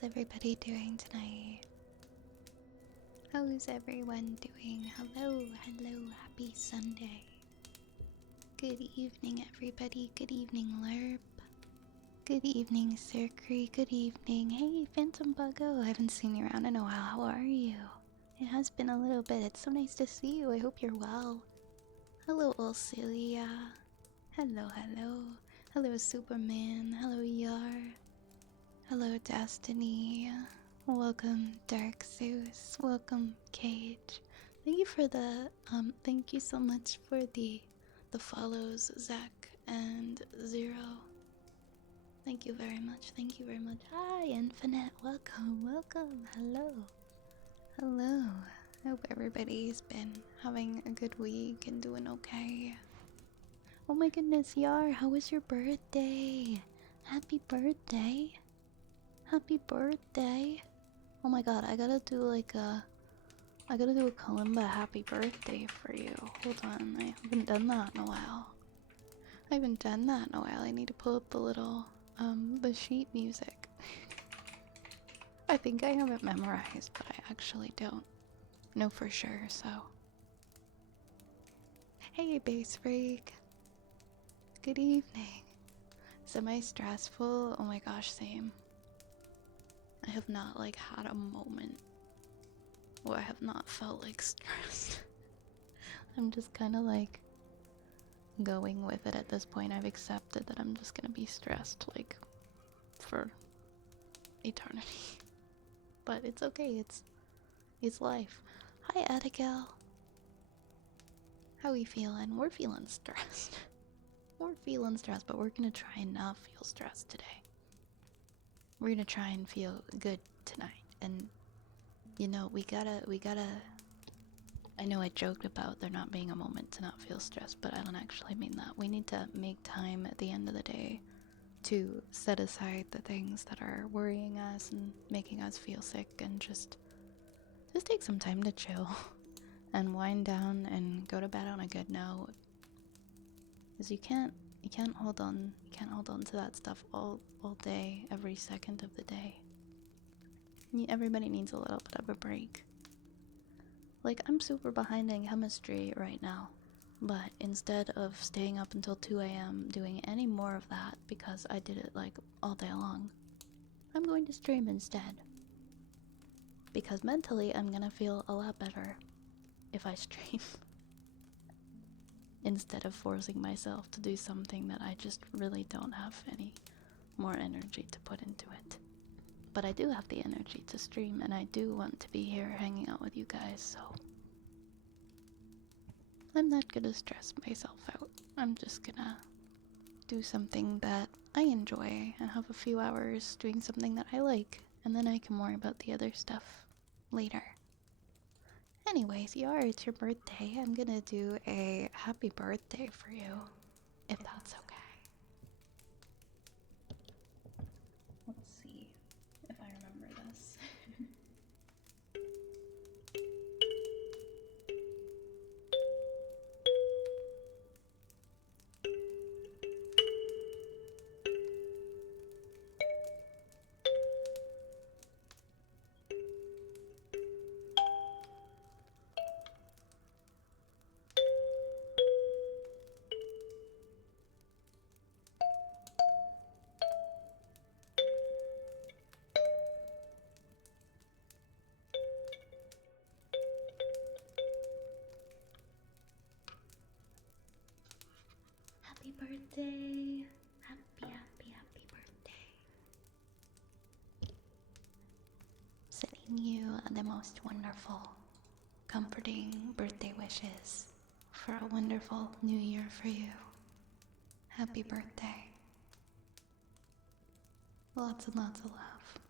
How's everybody doing tonight? How's everyone doing? Hello, hello, happy Sunday. Good evening, everybody. Good evening, Lerp. Good evening, Sirkri. Good evening. Hey, Phantom Buggo. I haven't seen you around in a while. How are you? It has been a little bit. It's so nice to see you. I hope you're well. Hello, Ulcelia. Hello, hello. Hello, Superman. Hello, Yar. Hello, Destiny. Welcome, Dark Zeus. Welcome, Cage. Thank you for thank you so much for the follows, Zach and Zero. Thank you very much. Thank you very much. Hi, Infinite. Welcome, welcome. Hello. Hello. Hope everybody's been having a good week and doing okay. Oh my goodness, Yar, how was your birthday? Happy birthday. Happy birthday. Oh my god, I gotta do a Kalimba happy birthday for you. Hold on, I haven't done that in a while. I need to pull up the little, the sheet music. I think I have it memorized, but I actually don't know for sure, so. Hey, Base Freak. Good evening. Semi-stressful? Oh my gosh, same. I have not, had a moment where I have not felt, stressed. I'm just kind of, going with it at this point. I've accepted that I'm just gonna be stressed, for eternity. But it's okay, it's life. Hi, Abigail. How we feeling? We're feeling stressed. We're feeling stressed, but we're gonna try and not feel stressed today. We're gonna try and feel good tonight. And, you know, we gotta... I know I joked about there not being a moment to not feel stressed, but I don't actually mean that. We need to make time at the end of the day to set aside the things that are worrying us and making us feel sick, and just take some time to chill and wind down and go to bed on a good note. Because you can't hold on to that stuff all day, every second of the day. Everybody needs a little bit of a break. I'm super behind in chemistry right now, but instead of staying up until 2 a.m. doing any more of that, because I did it all day long, I'm going to stream instead. Because mentally I'm gonna feel a lot better if I stream. Instead of forcing myself to do something that I just really don't have any more energy to put into it. But I do have the energy to stream, and I do want to be here hanging out with you guys, so I'm not gonna stress myself out. I'm just gonna do something that I enjoy and have a few hours doing something that I like, and then I can worry about the other stuff later. Anyways, Yar, it's your birthday. I'm gonna do a happy birthday for you, if that's okay. Let's see if I remember this. Happy birthday. Happy birthday. Sending you the most wonderful, comforting birthday wishes for a wonderful new year for you. Happy birthday. Lots and lots of love.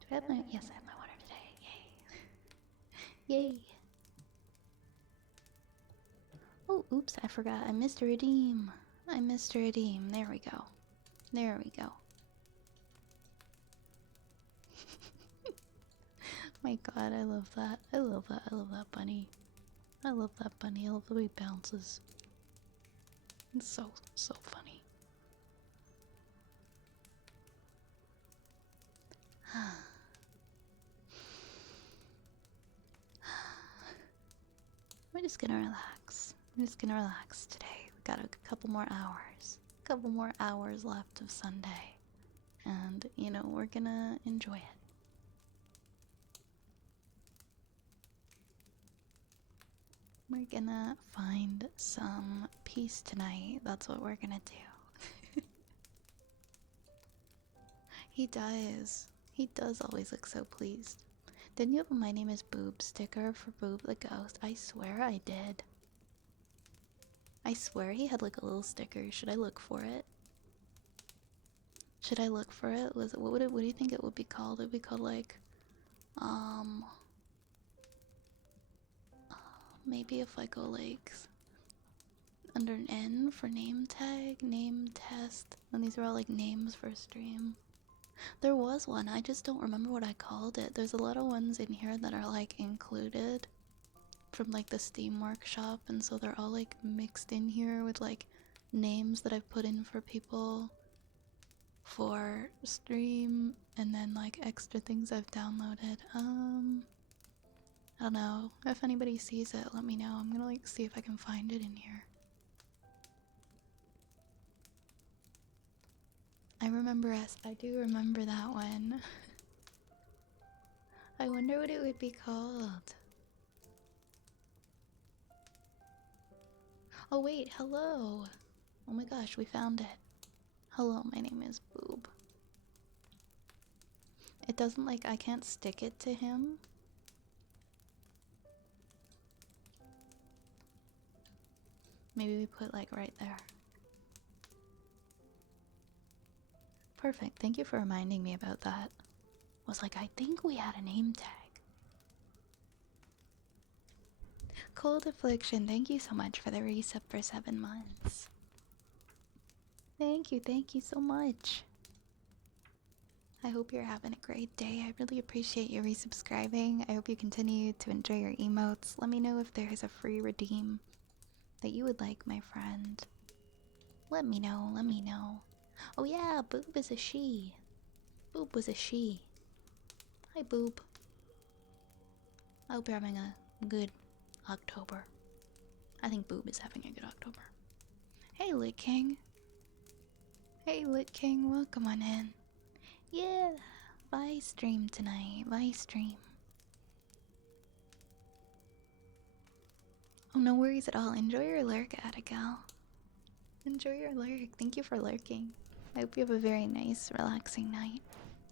Do I have my... Yes, I have my water today. Yay. Yay. Oh, oops, I forgot. I missed a redeem. There we go. There we go. My god, I love that. I love that bunny. I love the way it bounces. It's so funny. We're just gonna relax. We're just gonna relax today. We got a couple more hours. Couple more hours left of Sunday. And, you know, we're gonna enjoy it. We're gonna find some peace tonight. That's what we're gonna do. He does. He does always look so pleased. Didn't you have a My Name is Boob sticker for Boob the Ghost? I swear I did. I swear he had like a little sticker. Should I look for it? Should I look for it? Was it what do you think it would be called? It would be called like um maybe if I go like under an N for name tag, name test, and these are all like names for stream. There was one, I just don't remember what I called it. There's a lot of ones in here that are like included from like the Steam Workshop, and so they're all like mixed in here with like names that I've put in for people for stream, and then like extra things I've downloaded. I don't know. If anybody sees it, let me know. I'm gonna like see if I can find it in here. I do remember that one. I wonder what it would be called. Oh wait, hello. Oh my gosh, we found it. Hello, my name is Boob. It doesn't like, I can't stick it to him. Maybe we put like right there. Perfect, thank you for reminding me about that. Was like, I think we had a name tag. Cold Affliction, thank you so much for the resub for 7 months. Thank you so much. I hope you're having a great day. I really appreciate you resubscribing. I hope you continue to enjoy your emotes. Let me know if there is a free redeem that you would like, my friend. Let me know, let me know. Oh yeah, Boob is a she. Boob was a she. Hi, Boob. I hope you're having a good October. I think Boob is having a good October. Hey, Lit King. Hey, Lit King, welcome on in. Yeah, bye stream tonight. Bye stream. Oh, no worries at all. Enjoy your lurk, Abigail. Enjoy your lurk. Thank you for lurking. I hope you have a very nice, relaxing night.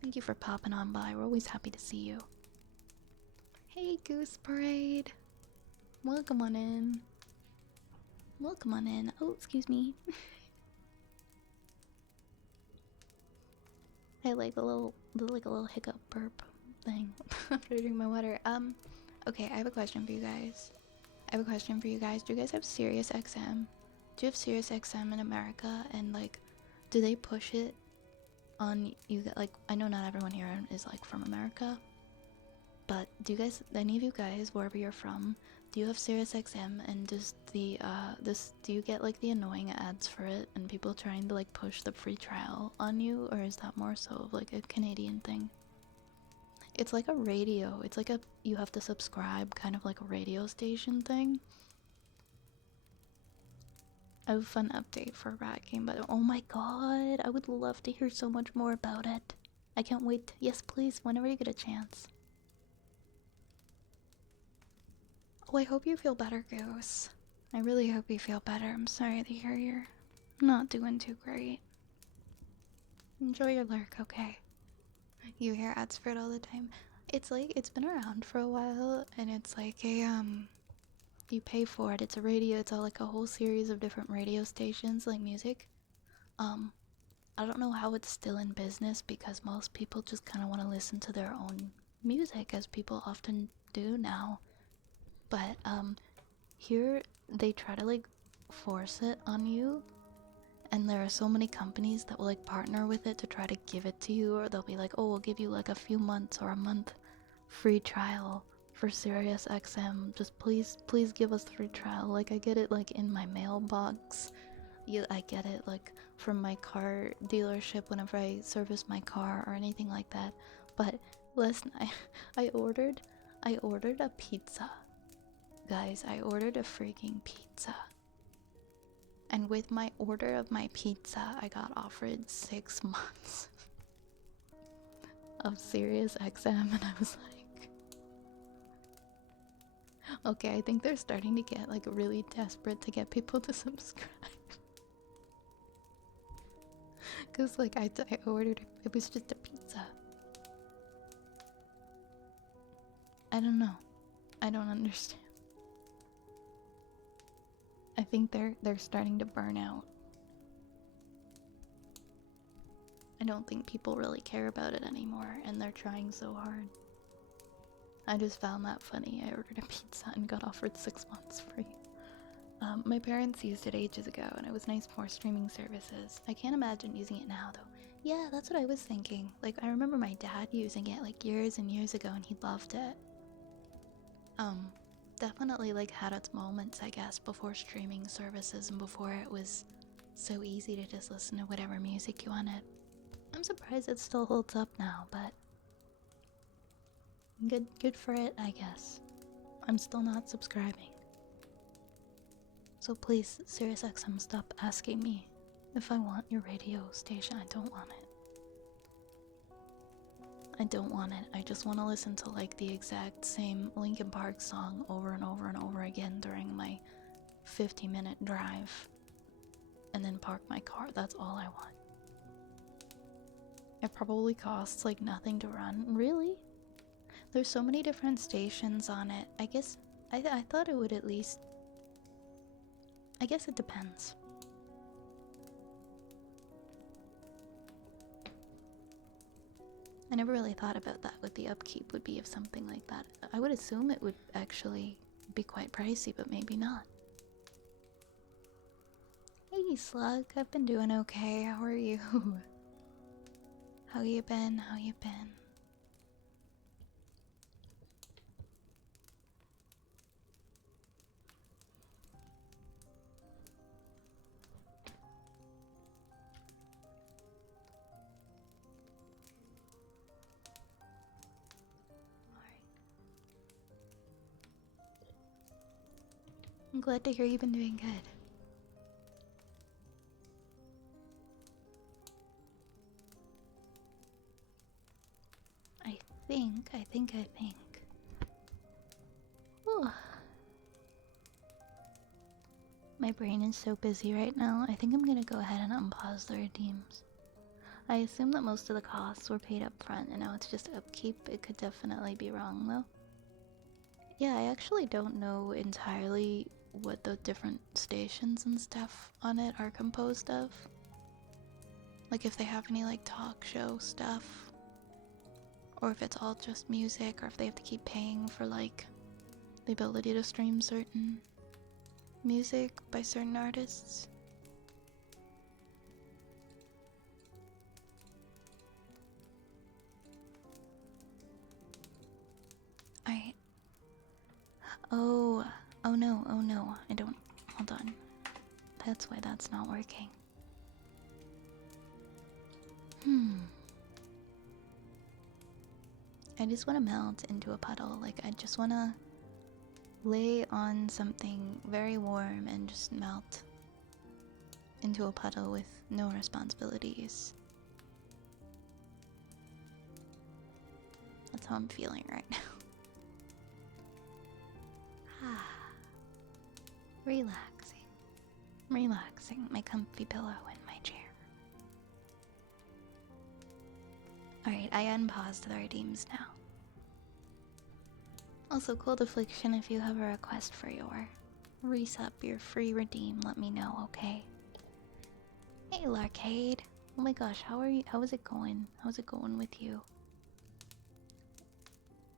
Thank you for popping on by. We're always happy to see you. Hey, Goose Parade. Welcome on in. Welcome on in. Oh, excuse me. I like a little hiccup burp thing after drinking my water. Okay, I have a question for you guys. Do you guys have Sirius XM? Do you have Sirius XM in America? And like, do they push it on you? Like, I know not everyone here is like from America, but do you guys, any of you guys, wherever you're from, do you have Sirius XM? And does the do you get like the annoying ads for it and people trying to like push the free trial on you, or is that more so of like a Canadian thing? It's like a radio. It's like you have to subscribe, kind of like a radio station thing. I have a fun update for Rat Game, but oh my god, I would love to hear so much more about it. I can't wait. Yes, please, whenever you get a chance. Oh, I hope you feel better, Goose. I really hope you feel better. I'm sorry to hear you're not doing too great. Enjoy your lurk, okay? You hear ads for it all the time. It's like, it's been around for a while, and it's like a, you pay for it. It's a radio, it's all like a whole series of different radio stations, like music. I don't know how it's still in business because most people just kind of want to listen to their own music, as people often do now. But, here they try to like force it on you, and there are so many companies that will like partner with it to try to give it to you, or they'll be like, oh, we'll give you like a few months or a month free trial for Sirius XM. Just please give us free trial. Like, I get it like in my mailbox. I get it like from my car dealership whenever I service my car or anything like that. But listen, I ordered a pizza. Guys, I ordered a freaking pizza. And with my order of my pizza, I got offered 6 months of Sirius XM, and I was like, okay, I think they're starting to get like really desperate to get people to subscribe. Cause like I ordered, it was just a pizza. I don't know. I don't understand. I think they're starting to burn out. I don't think people really care about it anymore, and they're trying so hard. I just found that funny. I ordered a pizza and got offered 6 months free. My parents used it ages ago, and it was nice for streaming services. I can't imagine using it now, though. Yeah, that's what I was thinking. Like, I remember my dad using it, like, years and years ago, and he loved it. Definitely, like, had its moments, I guess, before streaming services and before it was so easy to just listen to whatever music you wanted. I'm surprised it still holds up now, but good for it, I guess. I'm still not subscribing. So please, SiriusXM, stop asking me if I want your radio station. I don't want it. I don't want it. I just want to listen to like the exact same Linkin Park song over and over and over again during my 50-minute drive. And then park my car. That's all I want. It probably costs like nothing to run. Really? There's so many different stations on it. I guess I thought it would at least... I guess it depends. I never really thought about that, what the upkeep would be of something like that. I would assume it would actually be quite pricey, but maybe not. Hey Slug, I've been doing okay. How are you? How you been? How you been? I'm glad to hear you've been doing good. I think. Whew. My brain is so busy right now. I think I'm gonna go ahead and unpause the redeems. I assume that most of the costs were paid up front and now it's just upkeep. It could definitely be wrong though. Yeah, I actually don't know entirely what the different stations and stuff on it are composed of. Like if they have any like talk show stuff. Or if it's all just music, or if they have to keep paying for like the ability to stream certain music by certain artists. Alright. Oh no, I don't. Hold on. That's why that's not working. I just want to melt into a puddle. Like, I just want to lay on something very warm and just melt into a puddle with no responsibilities. That's how I'm feeling right now. Relaxing. My comfy pillow in my chair. Alright, I unpaused the redeems now. Also, Cold Affliction, if you have a request for your resup, your free redeem, let me know, okay? Hey, Larcade. Oh my gosh, how are you? How is it going? How's it going with you?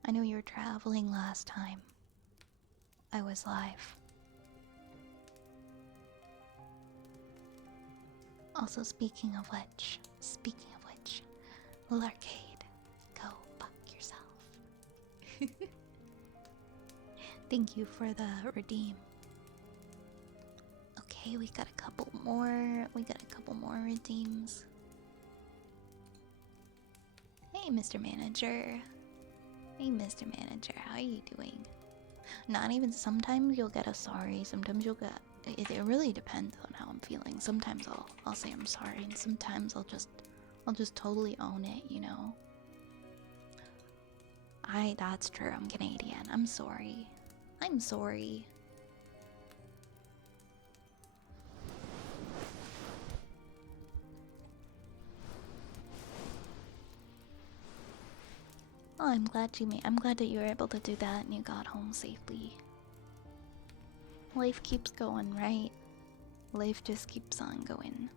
I know you were traveling last time I was live. Also, speaking of which, Larcade, go fuck yourself. Thank you for the redeem. Okay, we got a couple more redeems. Hey, Hey, Mr. Manager. Hey, Mr. Manager, how are you doing? Not even sometimes you'll get a sorry, sometimes you'll get it really depends on how I'm feeling. Sometimes I'll say I'm sorry and sometimes I'll just totally own it, you know. That's true, I'm Canadian. I'm sorry. I'm sorry. Oh, I'm glad that you were able to do that and you got home safely. Life keeps going, right? Life just keeps on going.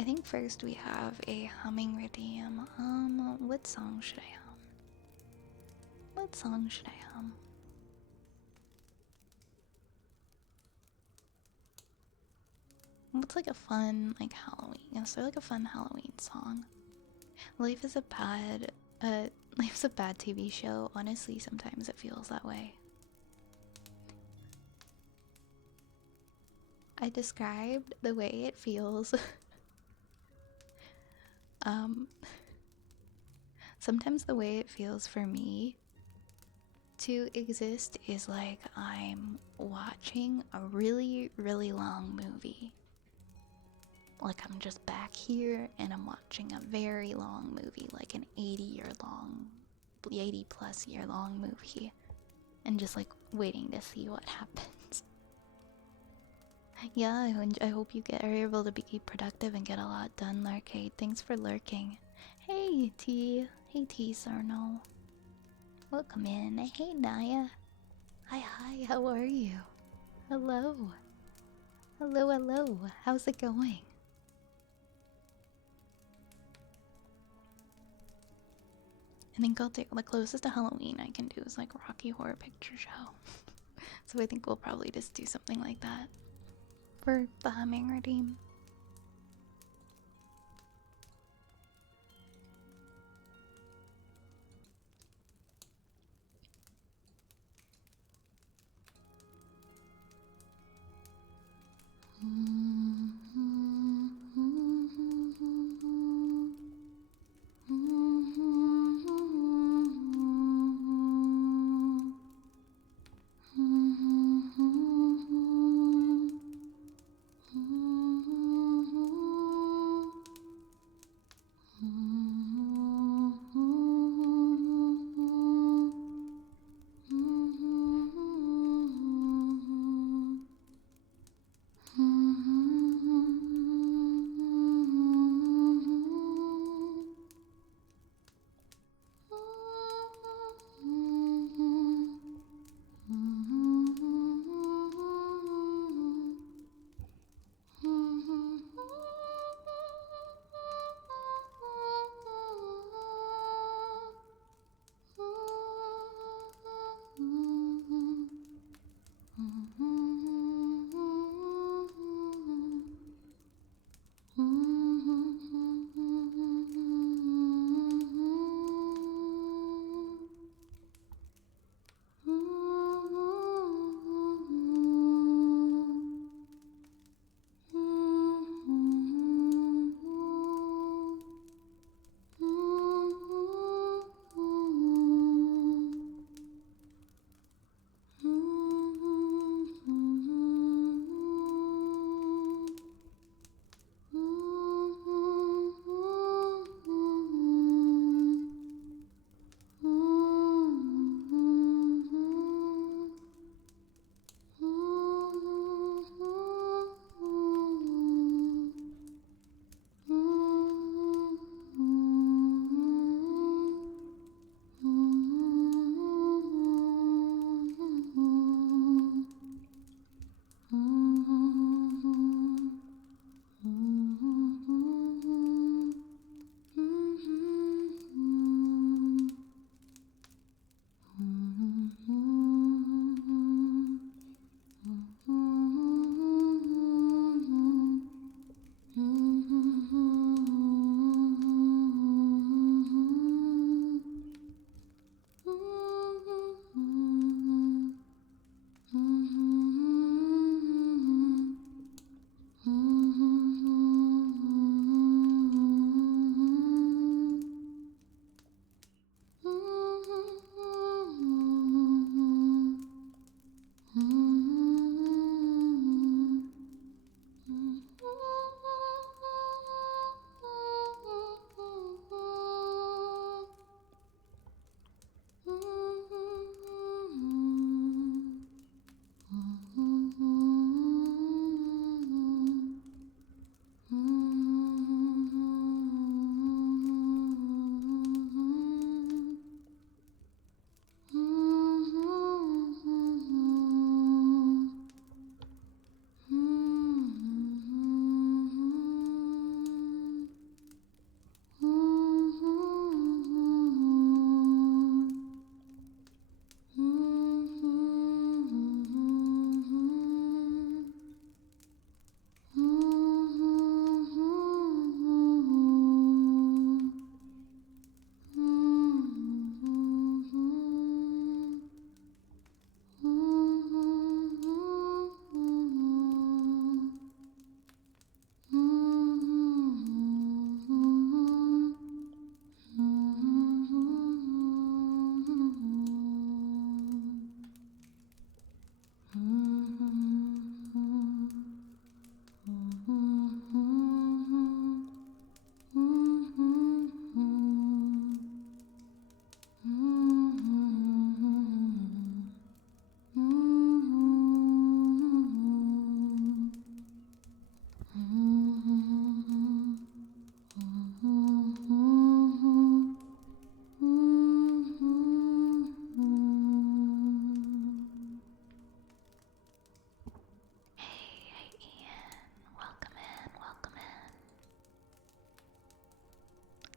I think first we have a humming redeem. What song should I hum? What song should I hum? What's like a fun like Halloween? Is there like a fun Halloween song? Life is a bad life is a bad TV show. Honestly, sometimes it feels that way. I described the way it feels. um Sometimes the way it feels for me to exist is like I'm watching a really, really long movie. Like I'm just back here and I'm watching a very long movie, like an 80 plus year long movie, and just like waiting to see what happens. Yeah, I hope you are able to be productive and get a lot done, Larcade. Thanks for lurking. Hey T, hey T Sarno. Welcome in. Hey Naya. Hi, how are you? Hello. Hello. How's it going? I think I'll take the closest to Halloween I can do is like Rocky Horror Picture Show. So I think we'll probably just do something like that for the humming redeem.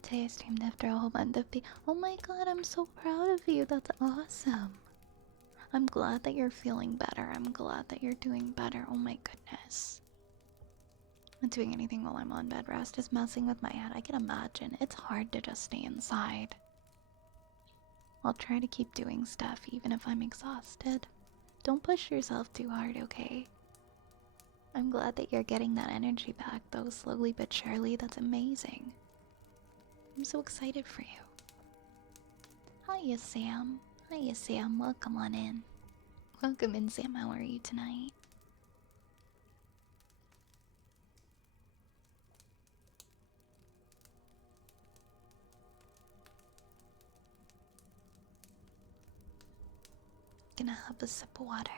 today. I streamed after a whole month of oh my god, I'm so proud of you. That's awesome. I'm glad that you're feeling better. I'm glad that you're doing better. Oh my goodness. Not doing anything while I'm on bed rest is messing with my head. I can imagine. It's hard to just stay inside. I'll try to keep doing stuff even if I'm exhausted. Don't push yourself too hard, okay? I'm glad that you're getting that energy back, though, slowly but surely. That's amazing. I'm so excited for you. Hiya, Sam. Hiya, Sam. Welcome on in. Welcome in, Sam. How are you tonight? Gonna have a sip of water.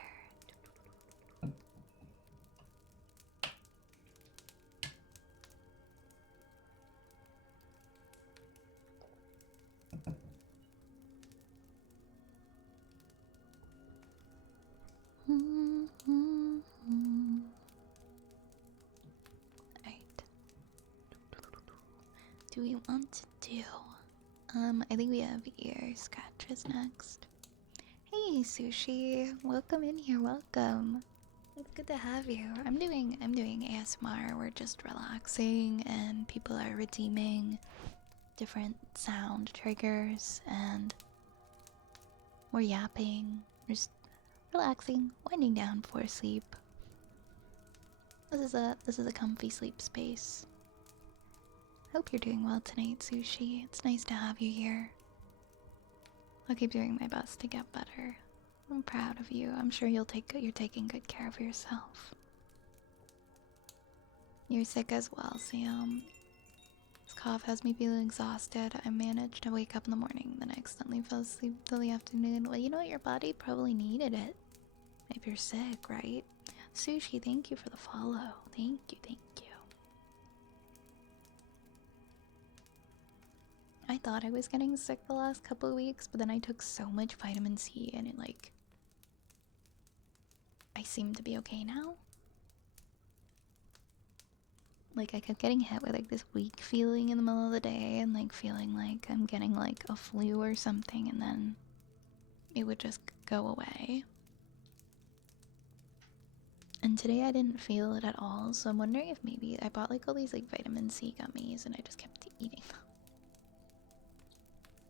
Alright. Do we want to do? I think we have ear scratches next. Hey, Sushi. Welcome in here. Welcome. It's good to have you. I'm doing ASMR. We're just relaxing, and people are redeeming different sound triggers, and we're yapping. We're just relaxing, winding down for sleep. This is a comfy sleep space. Hope you're doing well tonight, Sushi. It's nice to have you here. I'll keep doing my best to get better. I'm proud of you. I'm sure you're taking good care of yourself. You're sick as well, Sam. This cough has me feeling exhausted. I managed to wake up in the morning, then I accidentally fell asleep till the afternoon. Well, you know, your body probably needed it. If you're sick, right? Sushi, thank you for the follow. Thank you, thank you. I thought I was getting sick the last couple of weeks, but then I took so much vitamin C and I seem to be okay now. Like, I kept getting hit with this weak feeling in the middle of the day and feeling like I'm getting a flu or something, and then it would just go away. And today I didn't feel it at all, so I'm wondering if maybe I bought all these vitamin C gummies and I just kept eating them.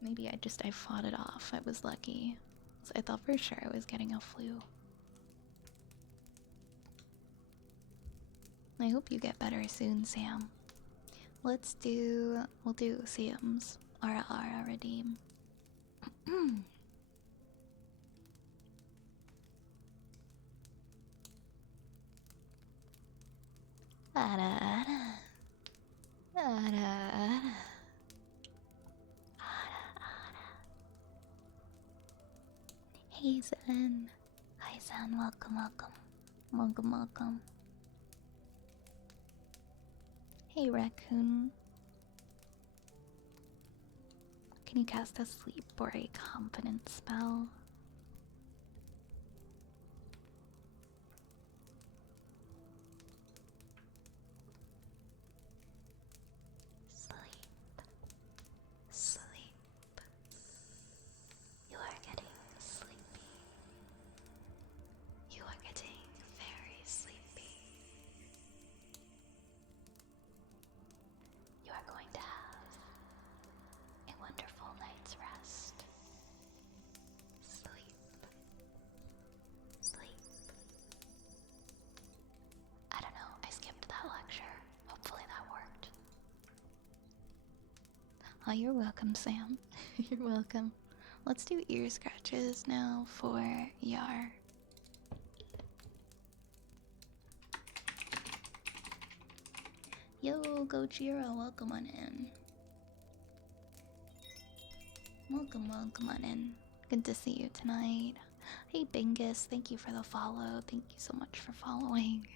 Maybe I fought it off. I was lucky. So I thought for sure I was getting a flu. I hope you get better soon, Sam. We'll do Sam's RR redeem. Hey, Zen. Hi, Zen. Welcome, welcome. Welcome, welcome. Hey, Raccoon. Can you cast a sleep or a confidence spell? Sleep. Sleep. You are getting sleepy. You are getting very sleepy. You are going to have a wonderful night's rest. Sleep. Sleep. I don't know, I skipped that lecture. Hopefully that worked. Oh, you're welcome, Sam. You're welcome. Let's do ear scratches now for Yar. Yo, Gojira, welcome on in. Welcome, welcome on in. Good to see you tonight. Hey, Bingus, thank you for the follow. Thank you so much for following.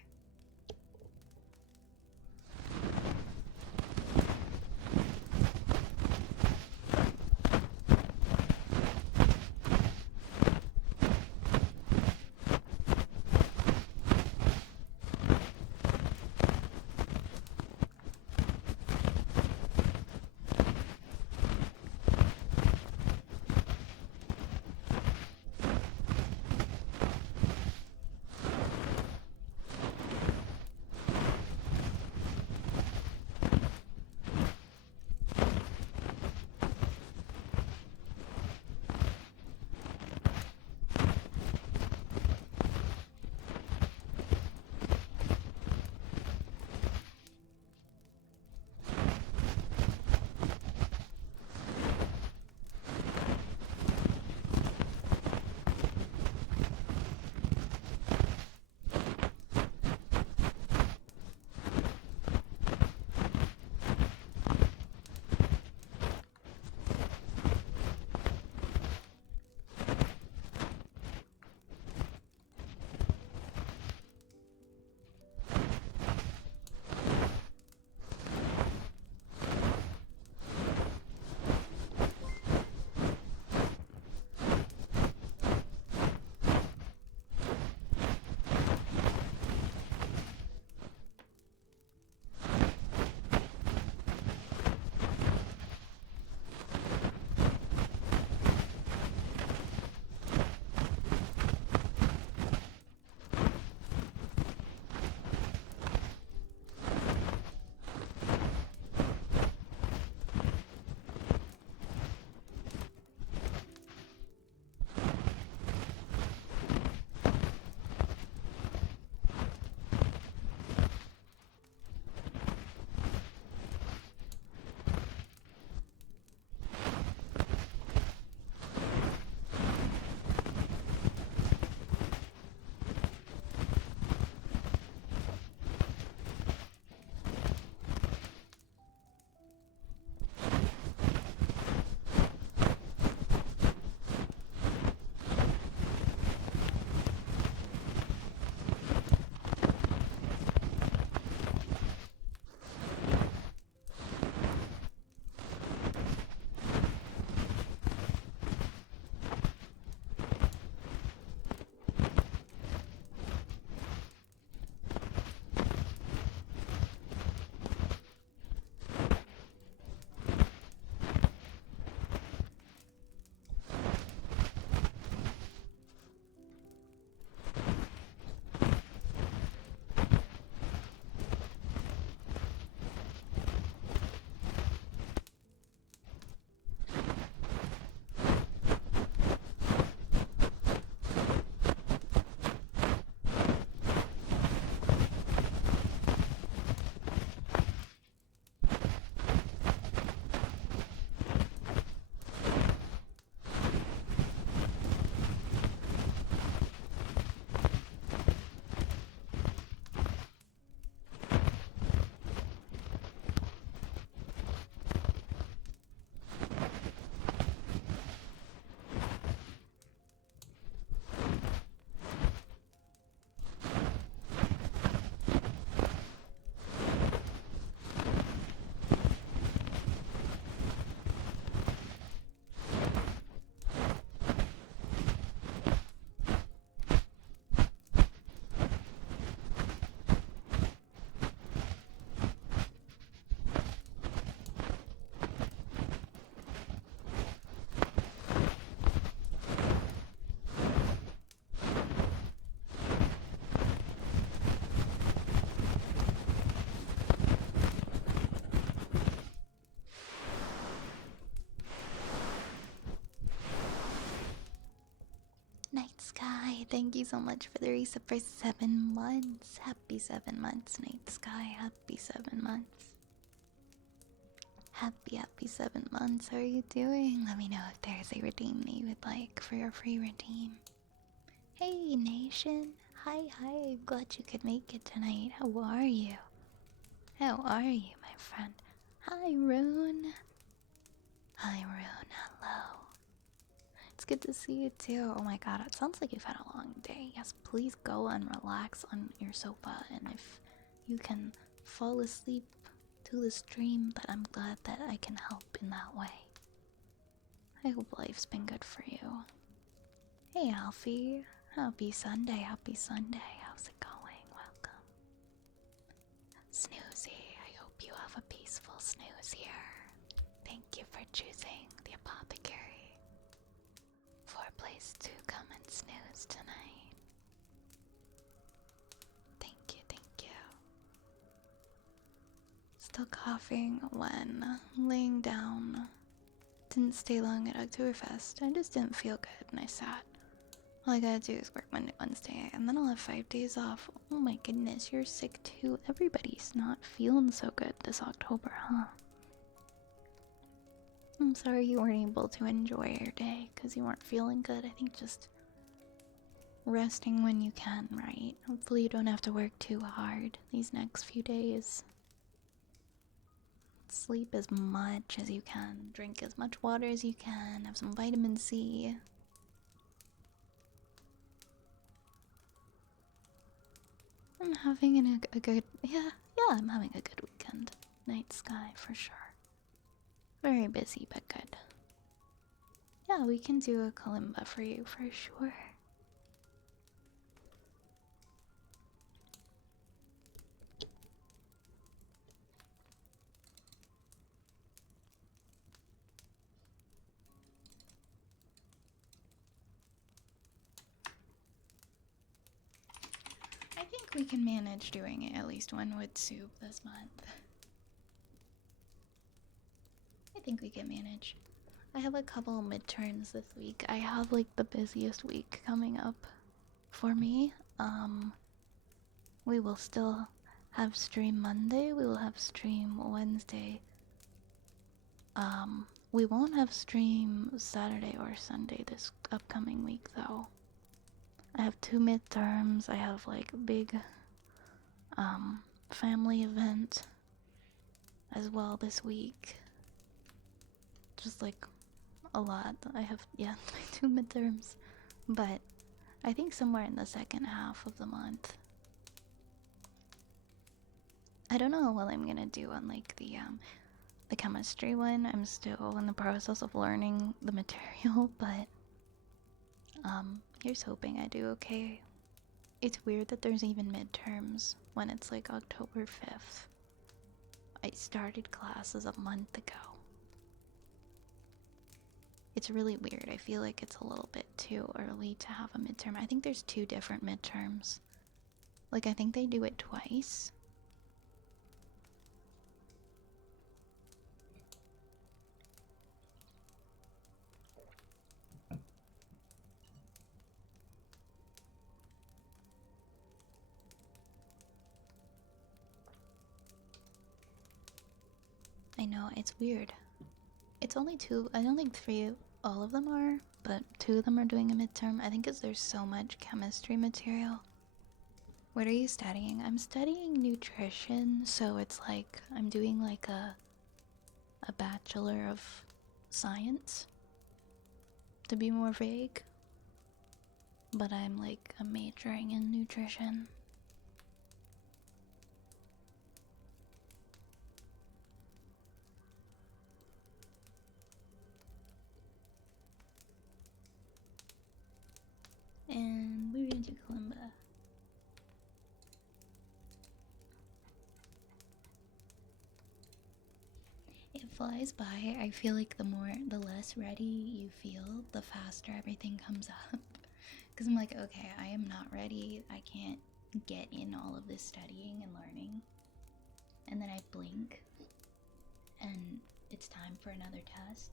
thank you so much for the resub for 7 months. Happy 7 months, Night Sky. Happy 7 months. Happy 7 months. How are you doing? Let me know if there's a redeem that you would like for your free redeem. Hey, Nation. Hi. I'm glad you could make it tonight. How are you? How are you, my friend? Hi, Rune. Hi, Rune. Hello. It's good to see you too. Oh my god, it sounds like you've had a long day. Yes, please go and relax on your sofa. And if you can fall asleep to the stream, but I'm glad that I can help in that way. I hope life's been good for you. Hey, Alfie. Happy Sunday. Happy Sunday. How's it going? Welcome. Snoozy, I hope you have a peaceful snooze here. Thank you for choosing the apothecary for a place to come and snooze tonight. Thank you. Still coughing when laying down. Didn't stay long at Oktoberfest. I just didn't feel good and I sat. All I gotta do is work Monday, Wednesday, and then I'll have 5 days off. Oh my goodness, you're sick too. Everybody's not feeling so good this October, huh? I'm sorry you weren't able to enjoy your day because you weren't feeling good. I think just resting when you can, right? Hopefully you don't have to work too hard these next few days. Sleep as much as you can. Drink as much water as you can. Have some vitamin C. I'm having a good... Yeah, I'm having a good weekend. Night Sky, for sure. Very busy, but good. Yeah, we can do a kalimba for you, for sure. I think we can manage doing at least one with soup this month. I think we can manage. I have a couple midterms this week. I have like the busiest week coming up for me. We will still have stream Monday. We will have stream Wednesday. We won't have stream Saturday or Sunday this upcoming week though. I have 2 midterms. I have like a big family event as well this week. Just like a lot. I have, yeah, 2 midterms. But I think somewhere in the second half of the month. I don't know how well I'm gonna do on like the chemistry one. I'm still in the process of learning the material, but here's hoping I do okay. It's weird that there's even midterms when it's like October 5th. I started classes a month ago. It's really weird. I feel like it's a little bit too early to have a midterm. I think there's 2 different midterms. Like, I think they do it twice. I know, it's weird. It's only 2, I don't think 3, all of them are, but 2 of them are doing a midterm. I think 'cause there's so much chemistry material. What are you studying? I'm studying nutrition, so it's like I'm doing like a bachelor of science, to be more vague. But I'm majoring in nutrition. And we're gonna do kalimba. It flies by. I feel like the less ready you feel, the faster everything comes up. Because I'm like, okay, I am not ready. I can't get in all of this studying and learning. And then I blink, and it's time for another test.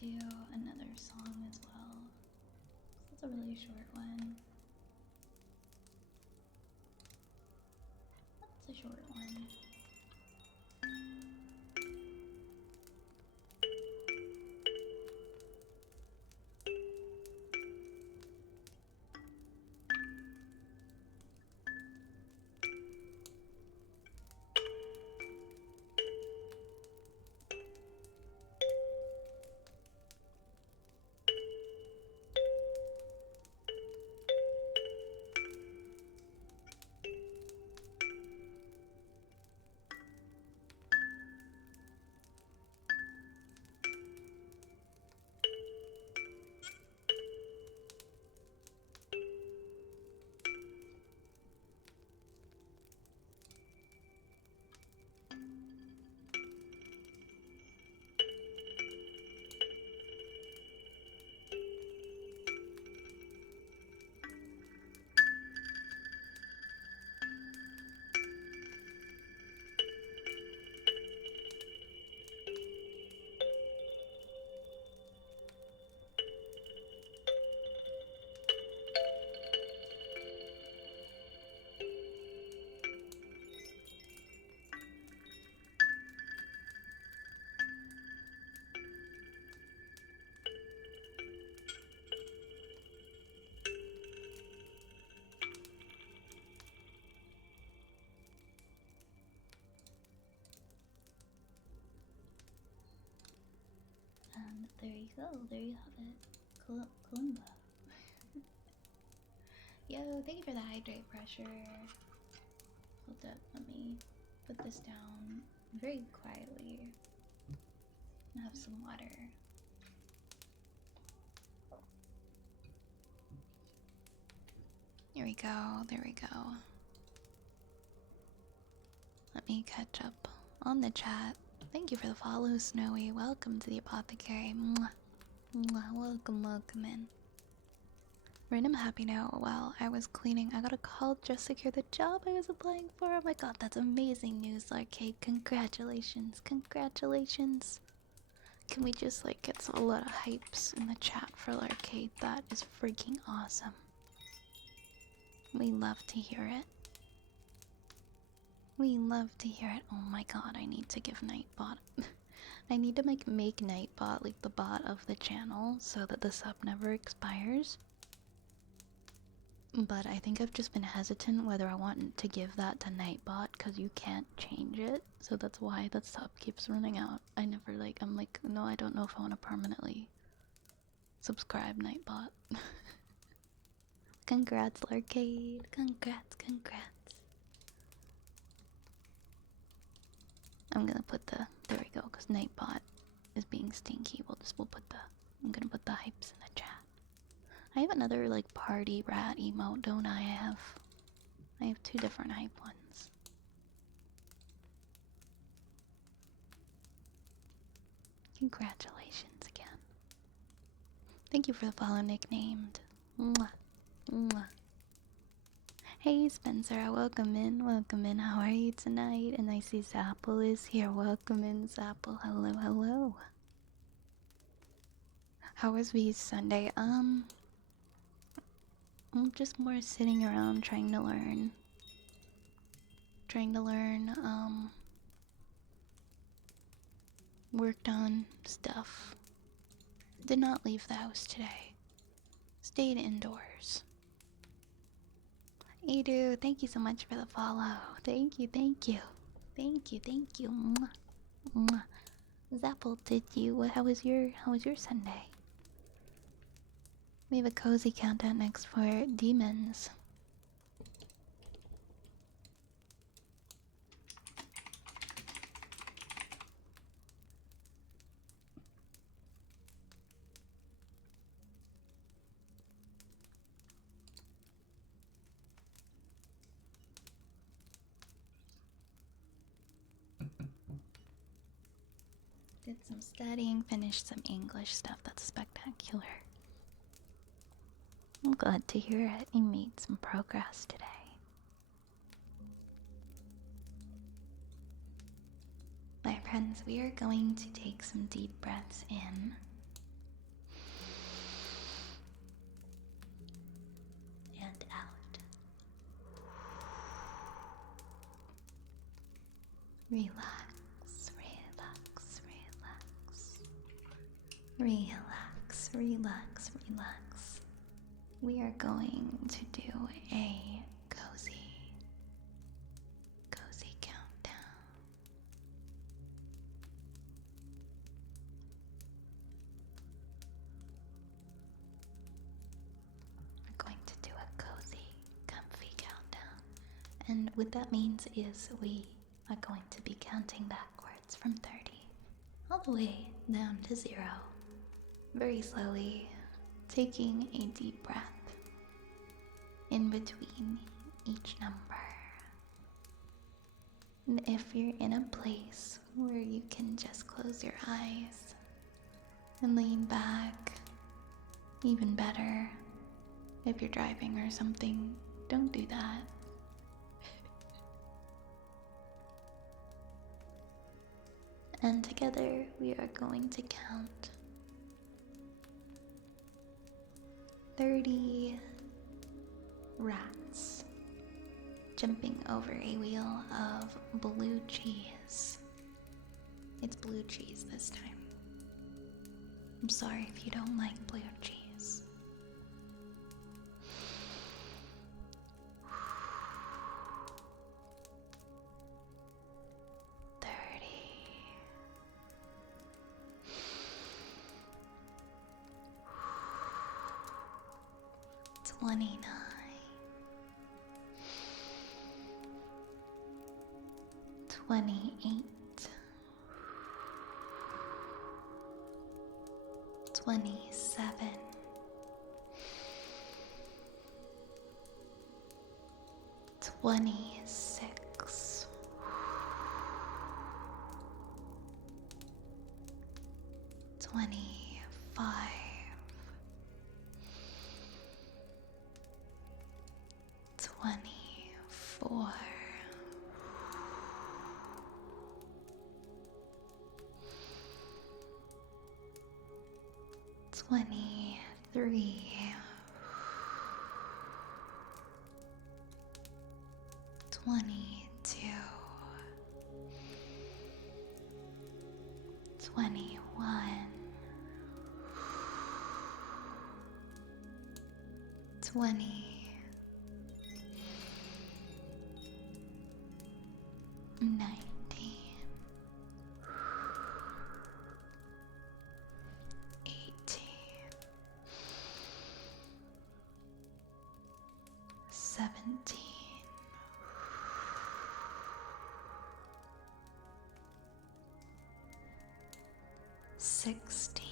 do another song as well. That's a really short one. That's a short one. And there you go, there you have it. Kalimba. Yo, thank you for the hydrate pressure. Hold up, let me put this down very quietly and have some water. Here we go, there we go. Let me catch up on the chat. Thank you for the follow, Snowy. Welcome to the apothecary. Mwah. Mwah. Welcome, welcome in. Random happy now. While I was cleaning, I got a call just to secure the job I was applying for. Oh my god, that's amazing news, Arcade. Congratulations, congratulations. Can we just like get a lot of hypes in the chat for Arcade? That is freaking awesome. We love to hear it. We love to hear it. Oh my god, I need to give Nightbot. I need to make Nightbot like the bot of the channel so that the sub never expires. But I think I've just been hesitant whether I want to give that to Nightbot because you can't change it. So that's why the sub keeps running out. I'm like, no, I don't know if I want to permanently subscribe Nightbot. Congrats, Arcade. Congrats, congrats. I'm gonna put the, there we go, because Nightbot is being stinky. I'm gonna put the hypes in the chat. I have another like party rat emote, don't I? I have two different hype ones. Congratulations again. Thank you for the follow, nicknamed. Mwah. Mwah. Hey Spencer, welcome in, welcome in. How are you tonight? And I see Zapple is here. Welcome in, Zapple. Hello, hello. How was V's Sunday? I'm just more sitting around trying to learn. Worked on stuff. Did not leave the house today. Stayed indoors. Edu, thank you so much for the follow. Thank you, thank you. Thank you, thank you. Mwah. Mwah. Zapple, how was your Sunday? We have a cozy countdown next for demons. Did some studying, finished some English stuff. That's spectacular. I'm glad to hear it. You made some progress today. My friends, we are going to take some deep breaths in Relax, relax, relax. Relax, relax, relax. We are going to do a cozy countdown. We're going to do a cozy, comfy countdown. And what that means is we are going to be counting backwards from 30 all the way down to 0. Very slowly, taking a deep breath in between each number. And if you're in a place where you can just close your eyes and lean back, even better. If you're driving or something, don't do that. And together we are going to count 30 rats jumping over a wheel of blue cheese. It's blue cheese this time. I'm sorry if you don't like blue cheese. $29, $28, $27, $26, $25, $24, $23, $22, $21, $20, $19, $18, $17, $16,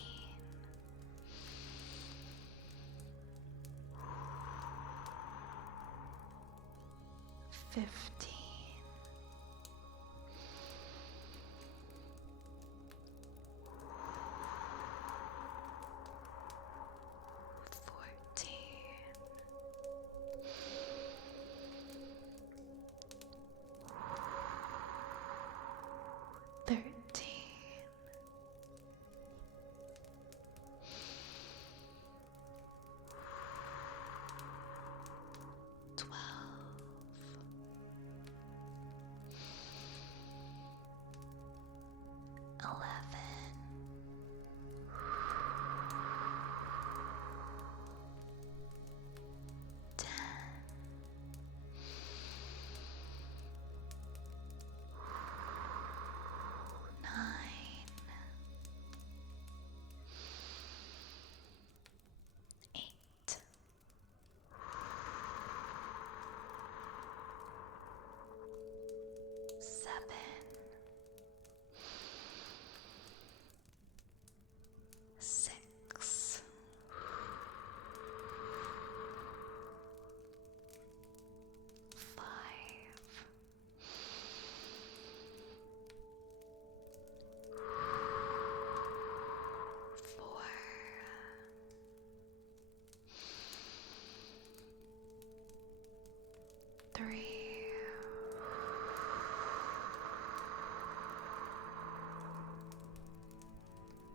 $15,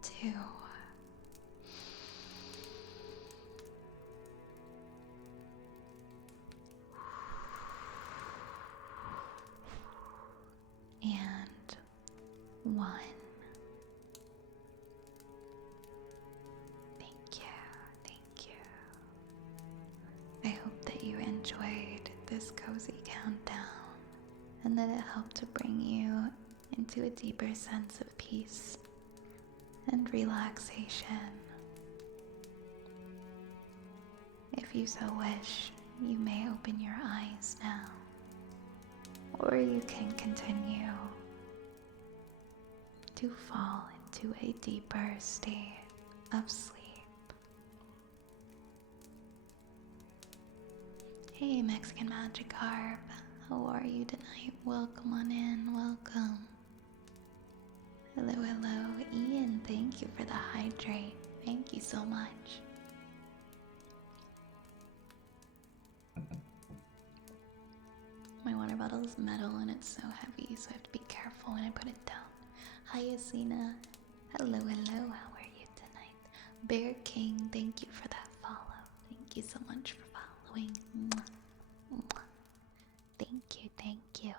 two, and one. Thank you, thank you. I hope that you enjoyed this cozy countdown and that it helped to bring you into a deeper sense of peace and relaxation. If you so wish, you may open your eyes now, or you can continue to fall into a deeper state of sleep. Hey Mexican Magikarp, how are you tonight? Welcome on in, welcome. Hello, hello, Ian, thank you for the hydrate. Thank you so much. My water bottle is metal and it's so heavy, so I have to be careful when I put it down. Hi, Asina. Hello, hello, how are you tonight? Bear King, thank you for that follow. Thank you so much for following. Mwah. Mwah. Thank you, thank you.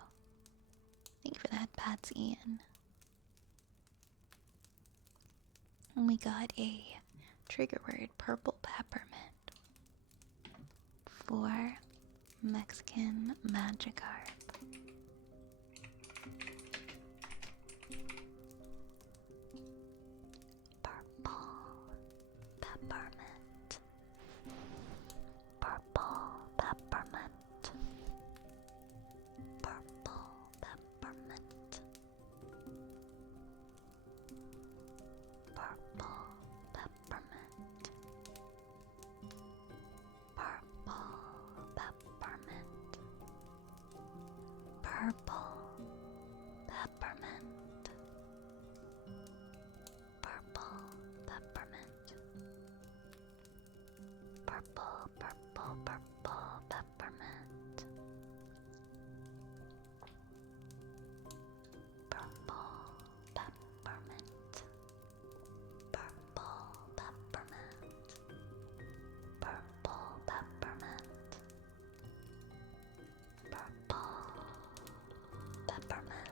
Thank you for that, Pats Ian. And we got a trigger word, purple peppermint, for Mexican Magikarp. Purple peppermint. Purple peppermint. Purple peppermint. Purple peppermint. Purple peppermint. Purple peppermint. Purple peppermint. Purple, purple, purple peppermint. Purple peppermint. Purple peppermint. Purple peppermint. Purple peppermint.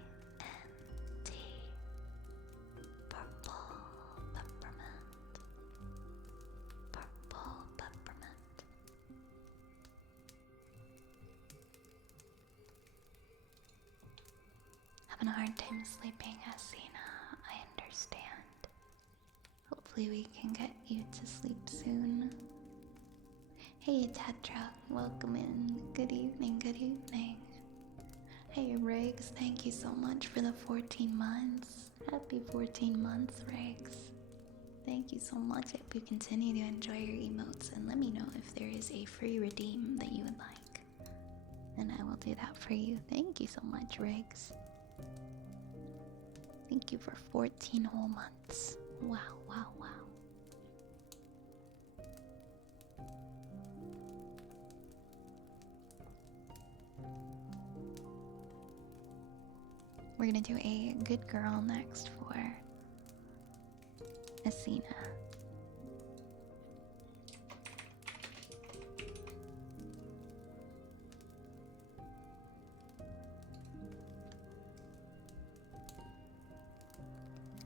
P-U-R-P-L-E-P-P-E-R-M-I-N-T. Purple peppermint. Purple peppermint. Having a hard time sleeping, Asina. I understand. Hopefully we can get you to sleep soon. Hey Tetra, welcome in. Good evening, good evening. Hey Riggs, thank you so much for the 14 months. Happy 14 months, Riggs. Thank you so much. I hope you continue to enjoy your emotes and let me know if there is a free redeem that you would like. And I will do that for you. Thank you so much, Riggs. Thank you for 14 whole months. Wow, wow, wow. We're gonna do a good girl next for Asina.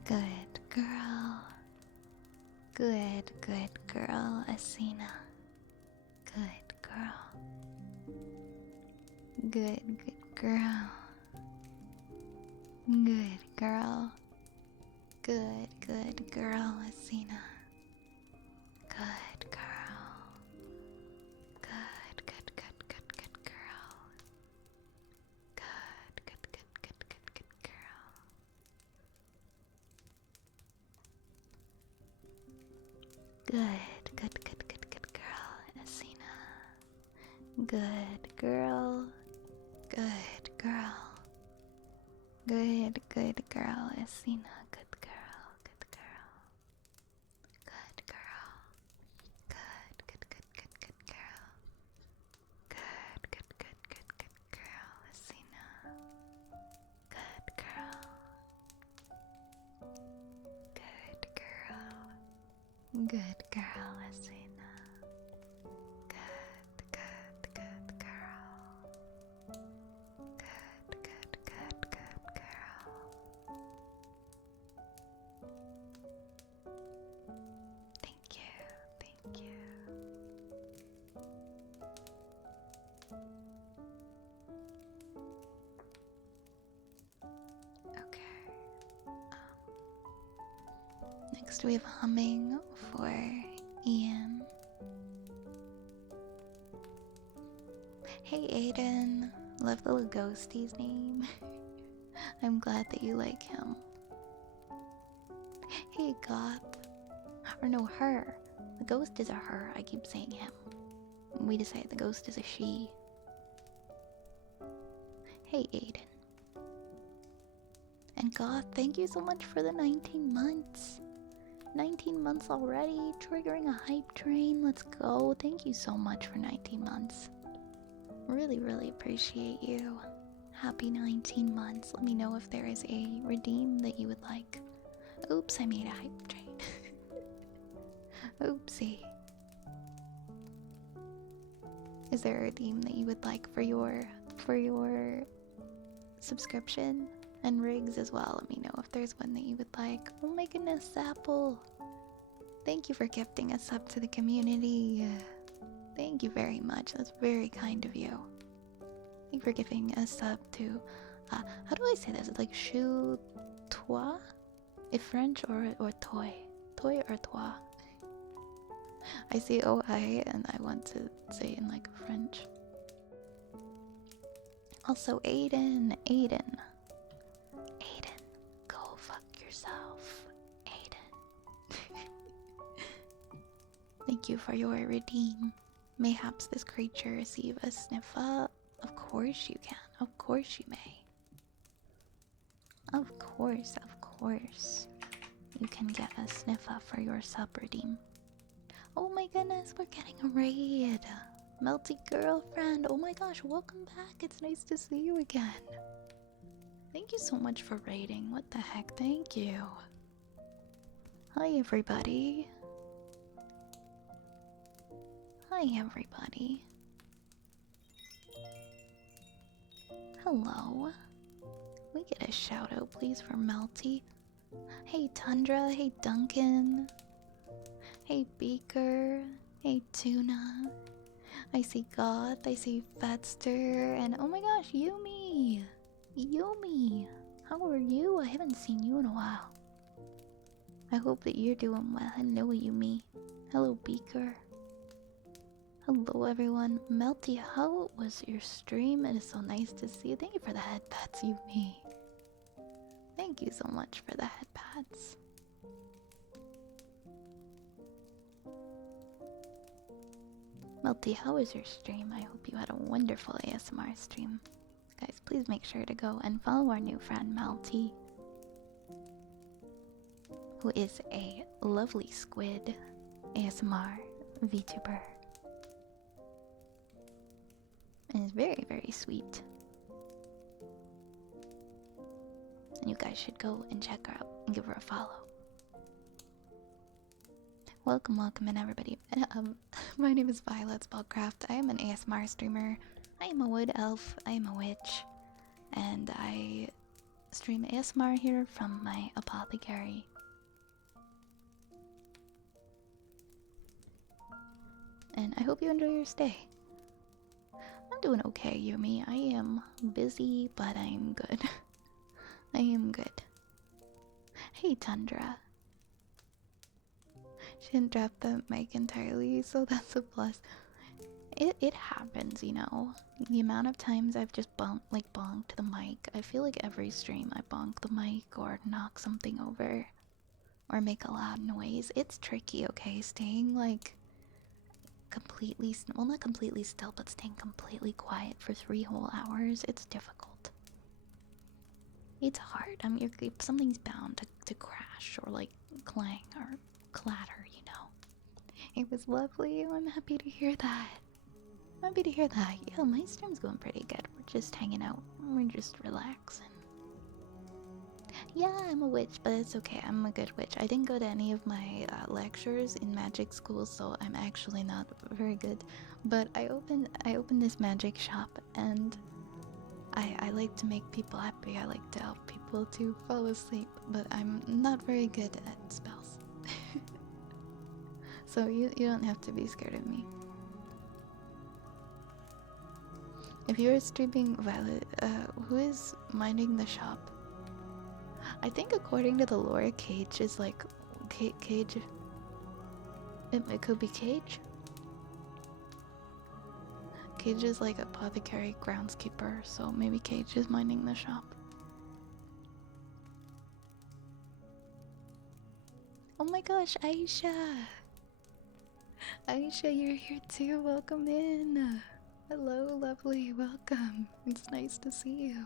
Good girl. Good, good girl, Asina. Good girl. Good, good girl. Good girl. Good, good girl, Asina. Good girl. Good, good, good, good, good girl. Good, good, good, good, good, good girl. Good, good, good, good, good girl, Asina. Good girl. Good girl. Good, good girl, Asina. Good girl. Good girl. Good girl. Good, good, good, good, good girl. Good, good, good, good, good girl, Asina. Good girl, Asina. Good, good, good girl. Good, good, good, good girl. Thank you, thank you. Okay. Next we have humming for Ian. Hey Aiden, love the little ghostie's name. I'm glad that you like him. Hey Goth. Or no, her. The ghost is a her, I keep saying him. We decide the ghost is a she. Hey Aiden. And Goth, thank you so much for the 19 months. 19 months already, triggering a hype train. Let's go. Thank you so much for 19 months. Really, really appreciate you. Happy 19 months. Let me know if there is a redeem that you would like. Oops, I made a hype train. Oopsie. Is there a redeem that you would like for your subscription? And rigs as well. Let me know if there's one that you would like. Oh my goodness, Apple. Thank you for gifting us up to the community. Thank you very much. That's very kind of you. Thank you for giving us up to how do I say this? It's like chou toi? If French or toy? Toy or toi? I see OI and I want to say it in like French. Also Aiden. Aiden, go fuck yourself. Aiden. Thank you for your redeem. Mayhaps this creature receive a sniffer. Of course you can. Of course you may. Of course. You can get a sniffer for your sub redeem. Oh my goodness, we're getting a raid. Melty girlfriend. Oh my gosh, welcome back. It's nice to see you again. Thank you so much for raiding. What the heck? Thank you. Hi everybody. Hi everybody. Hello. We get a shout out please for Melty. Hey Tundra, hey Duncan. Hey Beaker, hey Tuna. I see Goth, I see Fatster, and oh my gosh, Yumi! Yumi! How are you? I haven't seen you in a while. I hope that you're doing well. Hello Yumi. Hello Beaker. Hello everyone. Melty, how was your stream? It is so nice to see you. Thank you for the headpats, Yumi. Thank you so much for the headpats. Melty, how was your stream? I hope you had a wonderful ASMR stream. Guys, please make sure to go and follow our new friend Melty, who is a lovely squid ASMR VTuber. And is very, very sweet. And you guys should go and check her out and give her a follow. Welcome in everybody. My name is Violet Spellcraft. I am an ASMR streamer. I am a wood elf. I am a witch. And I stream ASMR here from my apothecary. And I hope you enjoy your stay. I'm doing okay, Yumi. I am busy, but I'm good. I am good. Hey, Tundra. She didn't drop the mic entirely, so that's a plus. It happens, you know. The amount of times I've just bonked the mic. I feel like every stream I bonk the mic or knock something over or make a loud noise. It's tricky, okay? Staying like completely, well, not completely still, but staying completely quiet for 3 whole hours, it's difficult. It's hard. I mean, something's bound to crash or like clang or clatter, you know. It was lovely. I'm happy to hear that. Happy to hear that. Yeah, my stream's going pretty good. We're just hanging out. We're just relaxing. Yeah, I'm a witch, but it's okay. I'm a good witch. I didn't go to any of my lectures in magic school, so I'm actually not very good. But I opened this magic shop, and I like to make people happy. I like to help people to fall asleep, but I'm not very good at spells. So you don't have to be scared of me. If you're streaming Violet, who is minding the shop? I think according to the lore, Cage is like Cage. It could be Cage. Cage is like apothecary groundskeeper, so maybe Cage is minding the shop. Oh my gosh, Aisha! Aisha, you're here too. Welcome in. Hello, lovely. Welcome. It's nice to see you.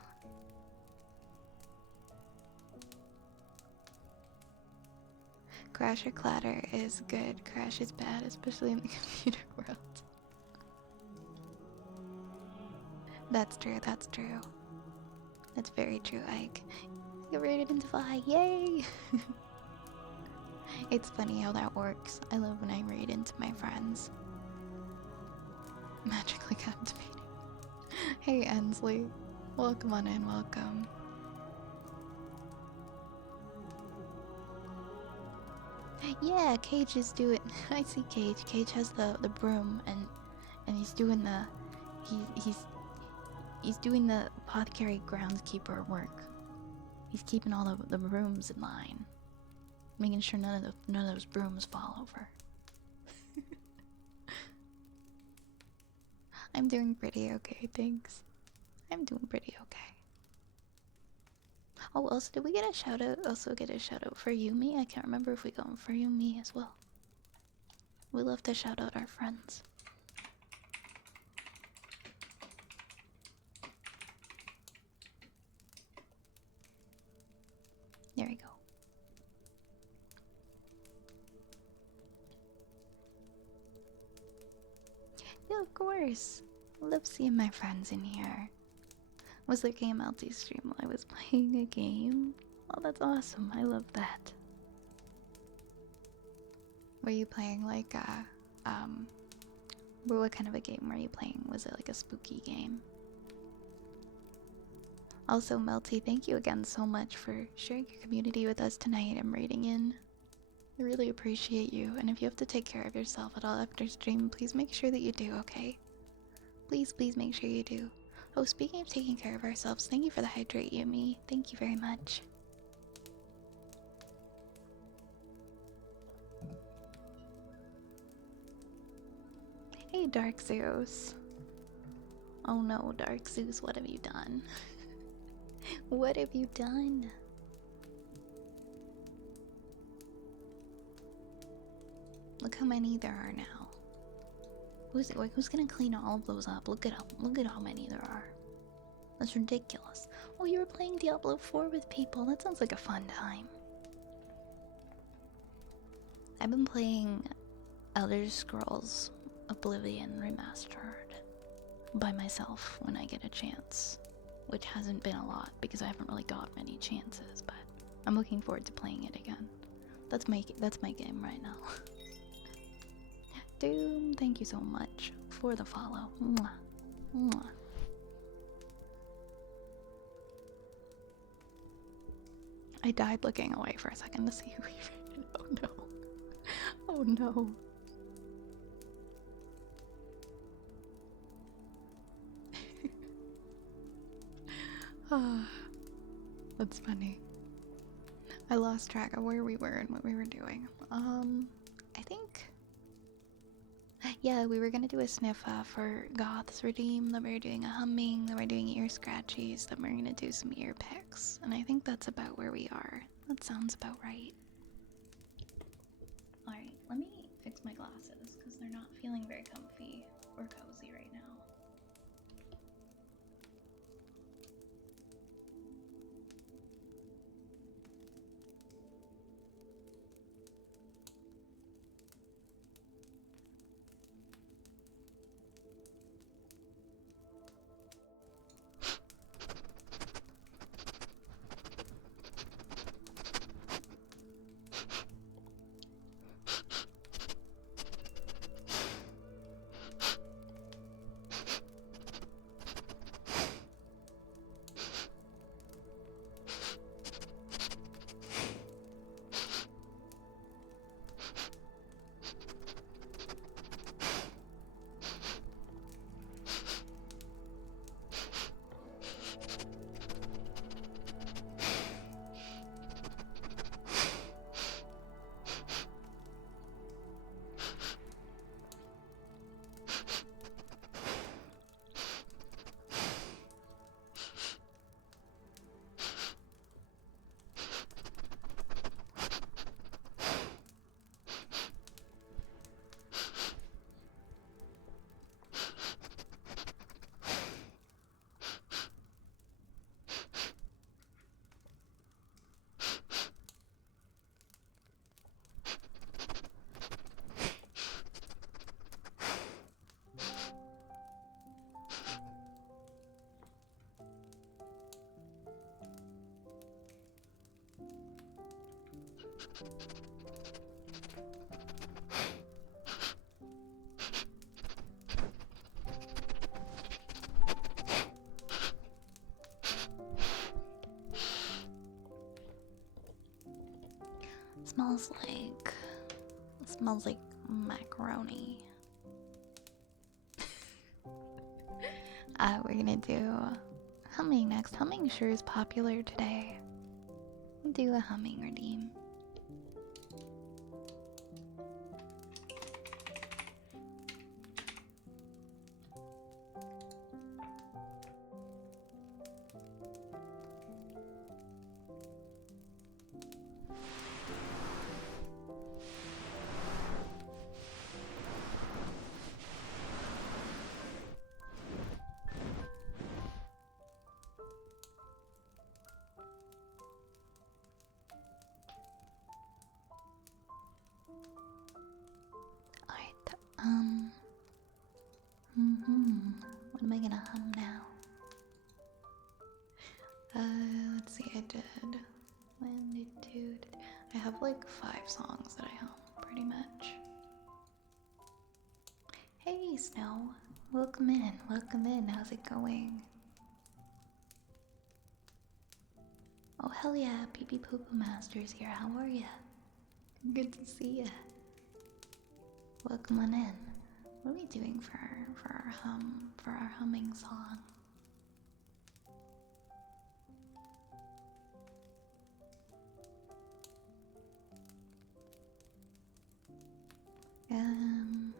Crash or clatter is good. Crash is bad, especially in the computer world. That's true, that's true. That's very true, Ike. Get rated into 5. Yay! It's funny how that works. I love when I raid into my friends. Magically captivating. Hey, Ensley. Welcome on in, welcome. Yeah, Cage is doing. I see Cage. Cage has the broom, and he's doing the he's doing the apothecary groundskeeper work. He's keeping all the brooms in line, making sure none of those brooms fall over. I'm doing pretty okay, thanks. I'm doing pretty okay. Oh, also, did we get a shout out? Also, get a shout out for Yumi? I can't remember if we got one for Yumi as well. We love to shout out our friends. There we go. Yeah, of course. Love seeing my friends in here. Was there game LT stream while I was playing a game? Oh, that's awesome. I love that. Were you playing like what kind of a game were you playing? Was it like a spooky game? Also, Melty, thank you again so much for sharing your community with us tonight and raiding in. I really appreciate you, and if you have to take care of yourself at all after stream, please make sure that you do, okay? Please, please make sure you do. Oh, speaking of taking care of ourselves, thank you for the hydrate, Yumi. Thank you very much. Hey, Dark Zeus. Oh no, Dark Zeus, what have you done? What have you done? Look how many there are now. Who's gonna clean all of those up? Look at how many there are. That's ridiculous. Oh, you were playing Diablo 4 with people. That sounds like a fun time. I've been playing Elder Scrolls Oblivion Remastered by myself when I get a chance, which hasn't been a lot because I haven't really got many chances, but I'm looking forward to playing it again. That's my game right now. Doom, thank you so much for the follow. Mwah. Mwah. I died looking away for a second to see who he raided. Oh no. Oh no. Ah, that's funny. I lost track of where we were and what we were doing. I think... Yeah, we were gonna do a sniff for Goth's Redeem, then we were doing a humming, then we're doing ear scratchies, then we're gonna do some ear picks. And I think that's about where we are. That sounds about right. Alright, let me fix my glasses, because they're not feeling very comfy or cozy right now. Smells like macaroni. We're gonna do humming next. Humming sure is popular today. We'll do a humming redeem. Alright, what am I gonna hum now? Let's see, I did one, two, I have like 5 songs that I hum, pretty much. Hey, Snow, welcome in, how's it going? Oh, hell yeah, Pee Pee Poo Poo Master's here, how are ya? Good to see ya. Welcome on in. What are we doing for our humming song? Um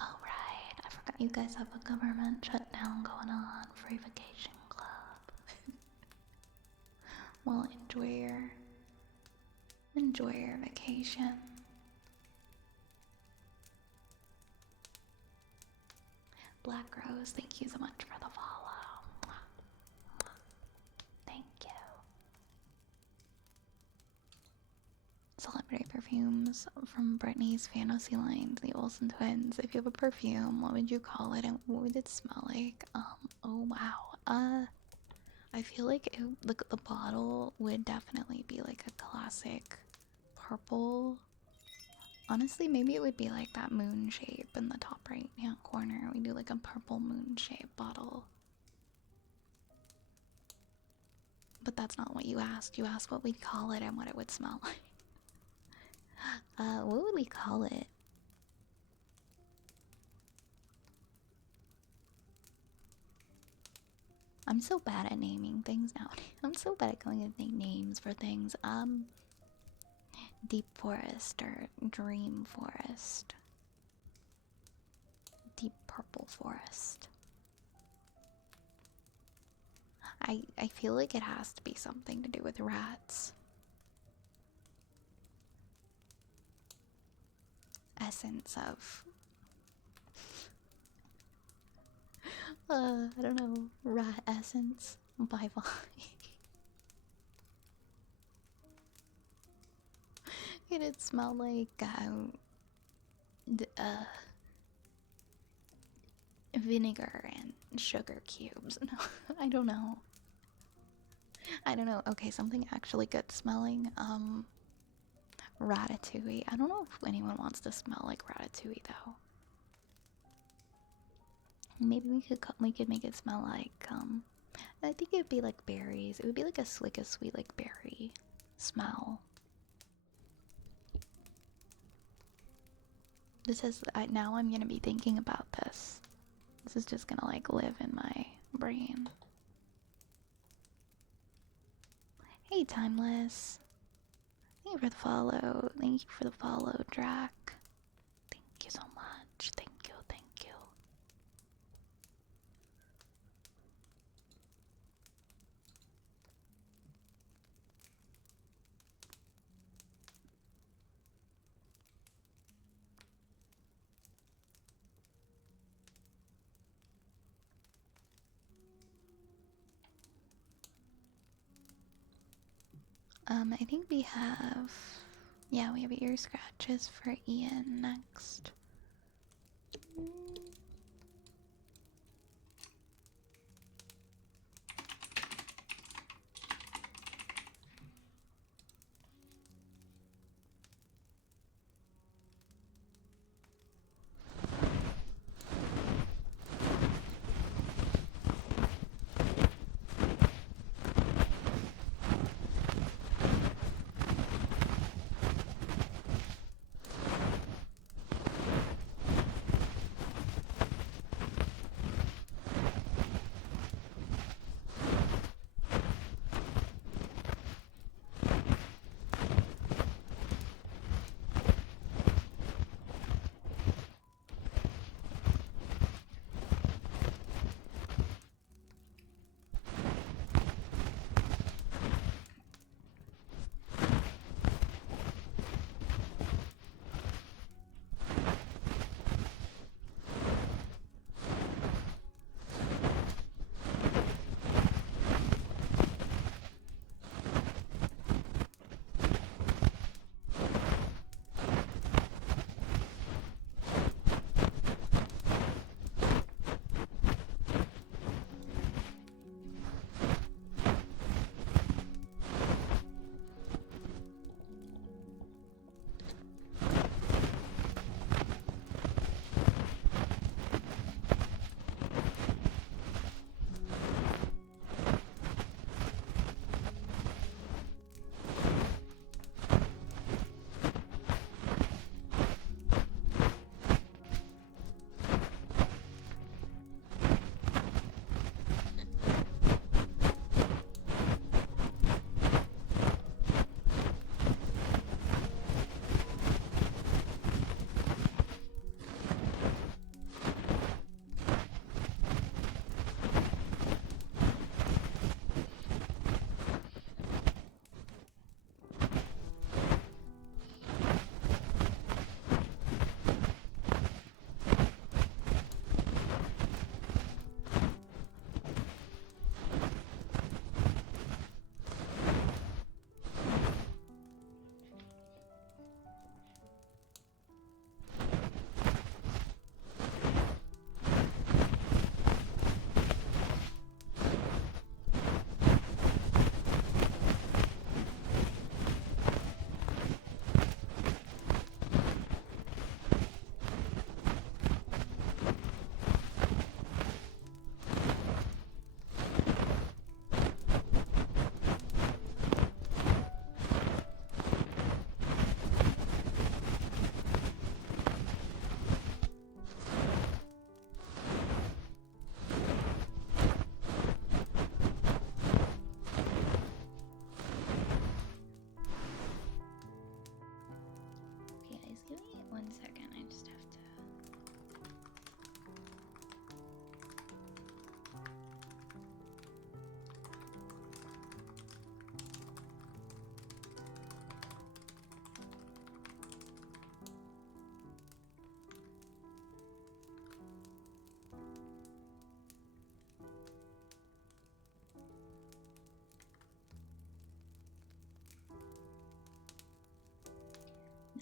Alright, I forgot you guys have a government shutdown going on. Free vacation club. Well, enjoy your vacation. Black Rose, thank you so much for the follow. Thank you. Celebrity perfume perfumes from Britney's Fantasy Lines, the Olsen twins. If you have a perfume, what would you call it and what would it smell like? Oh wow. I feel like the bottle would definitely be like a classic purple. Honestly, maybe it would be like that moon shape in the top right hand corner. We do like a purple moon shape bottle. But that's not what you asked. You asked what we'd call it and what it would smell like. What would we call it? I'm so bad at naming things now. I'm so bad at going and think names for things. Deep forest or dream forest. Deep purple forest. I feel like it has to be something to do with rats. Essence of I don't know, rat essence by Vi. It'd smell like vinegar and sugar cubes. No, I don't know. I don't know. Okay, something actually good smelling. Ratatouille. I don't know if anyone wants to smell like ratatouille though. Maybe we could make it smell like I think it'd be like berries. It would be like a sweet like berry smell. This is now I'm gonna be thinking about this. This is just gonna like live in my brain. Hey, Timeless. Thank you for the follow. Thank you for the follow, Drac. Thank you so much. Thank you, thank you. I think we have, yeah, we have ear scratches for Ian next.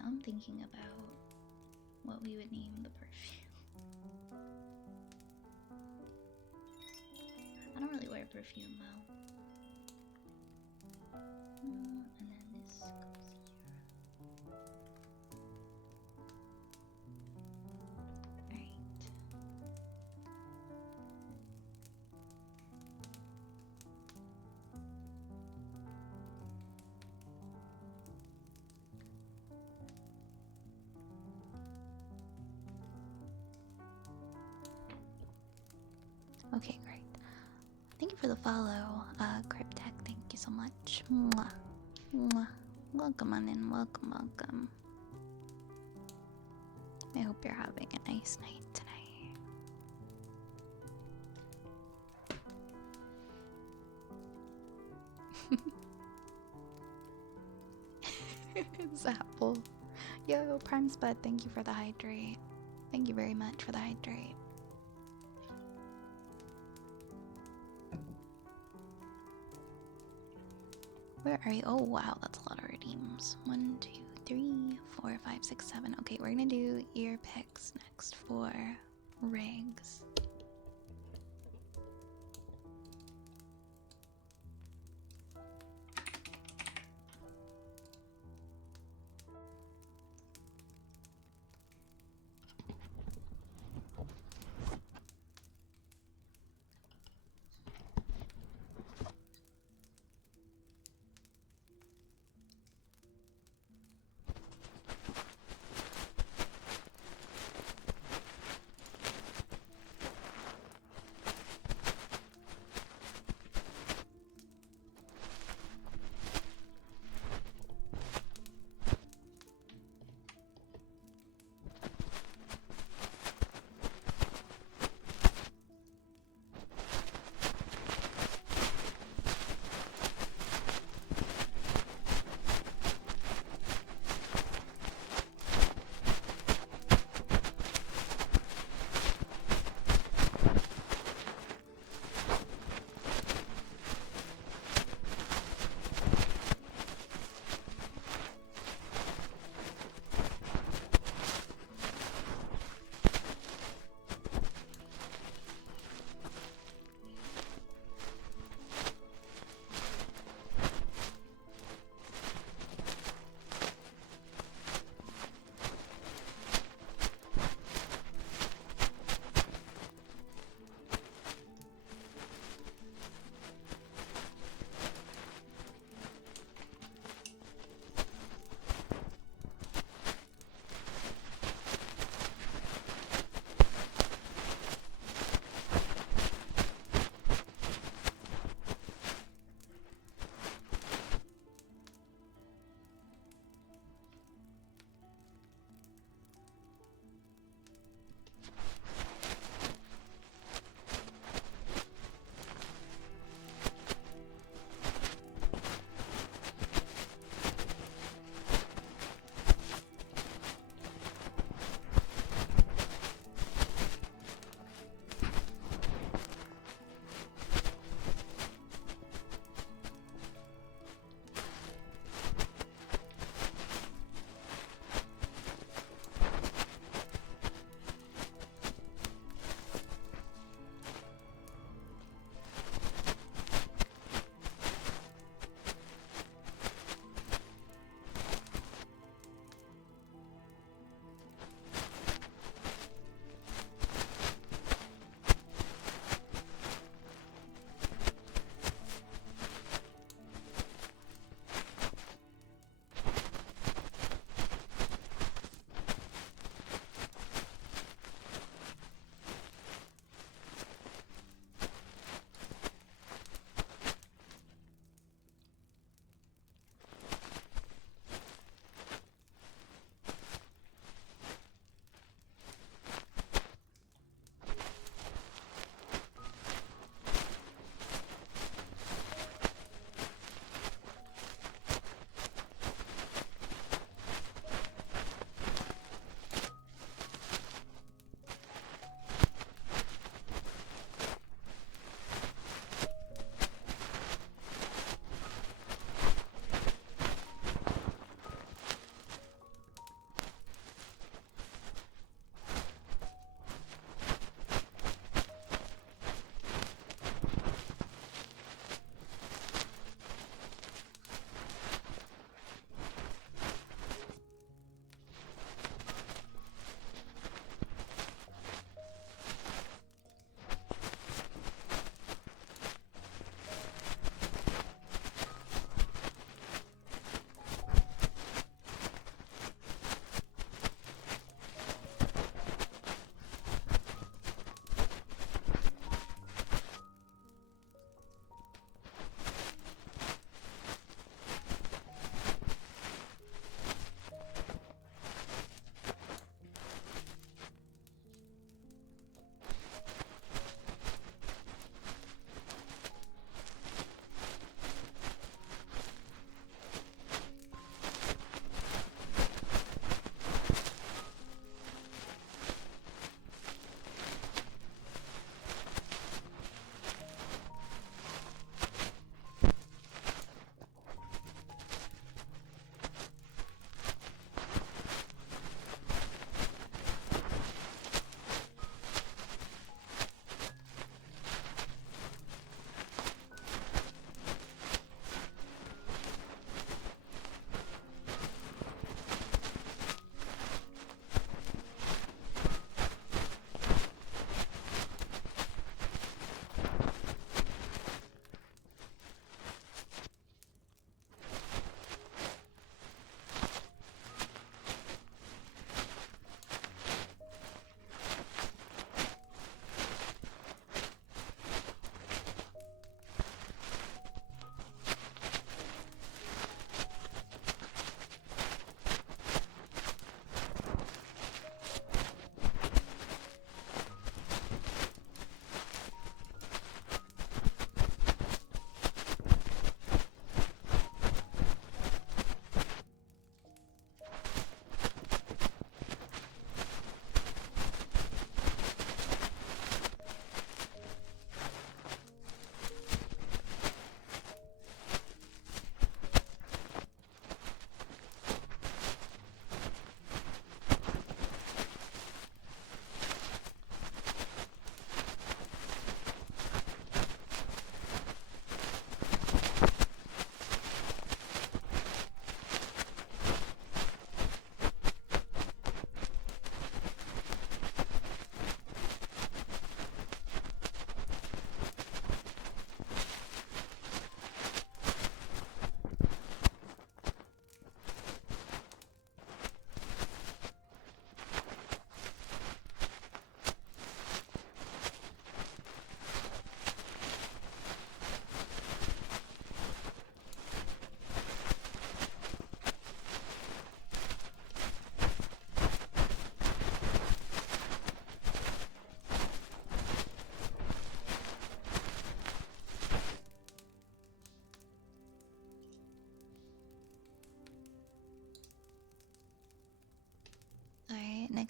Now I'm thinking about what we would name the perfume. I don't really wear perfume though. And then this goes here. Alright. Okay, great. Thank you for the follow, Cryptech. Thank you so much. Mwah. Mwah. Welcome on in. Welcome, welcome. I hope you're having a nice night tonight. Zapple. Yo, Prime Spud, thank you for the hydrate. Thank you very much for the hydrate. Where are you? Oh wow, that's a lot of redeems. 1, 2, 3, 4, 5, 6, 7. Okay, we're gonna do ear picks next for rigs.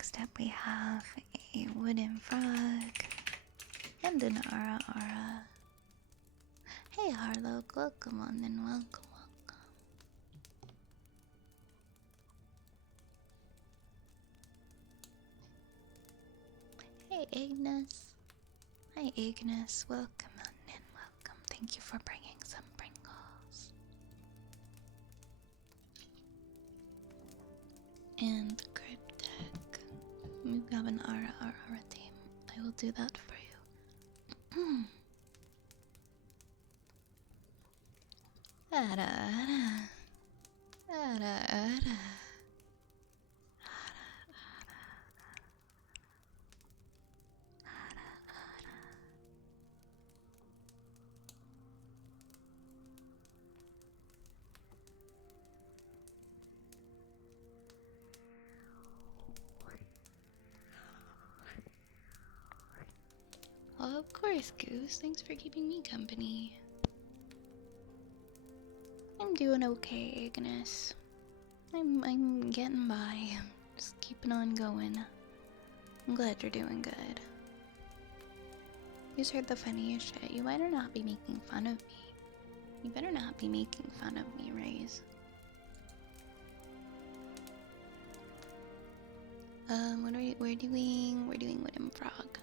next up we have a wooden frog and an ara ara. Hey Harlow, welcome on and welcome, welcome. Hey Ignis. Hi Ignis, welcome on and welcome. Thank you for bringing some Pringles. And Cryptek. We have an ara ara team. I will do that for you. Ara ara. Ara ara. Well, of course, Goose. Thanks for keeping me company. I'm doing okay, Ignis. I'm getting by. Just keeping on going. I'm glad you're doing good. You heard the funniest shit. You better not be making fun of me. You better not be making fun of me, Raze. What are we're doing? We're doing Wooden Frog.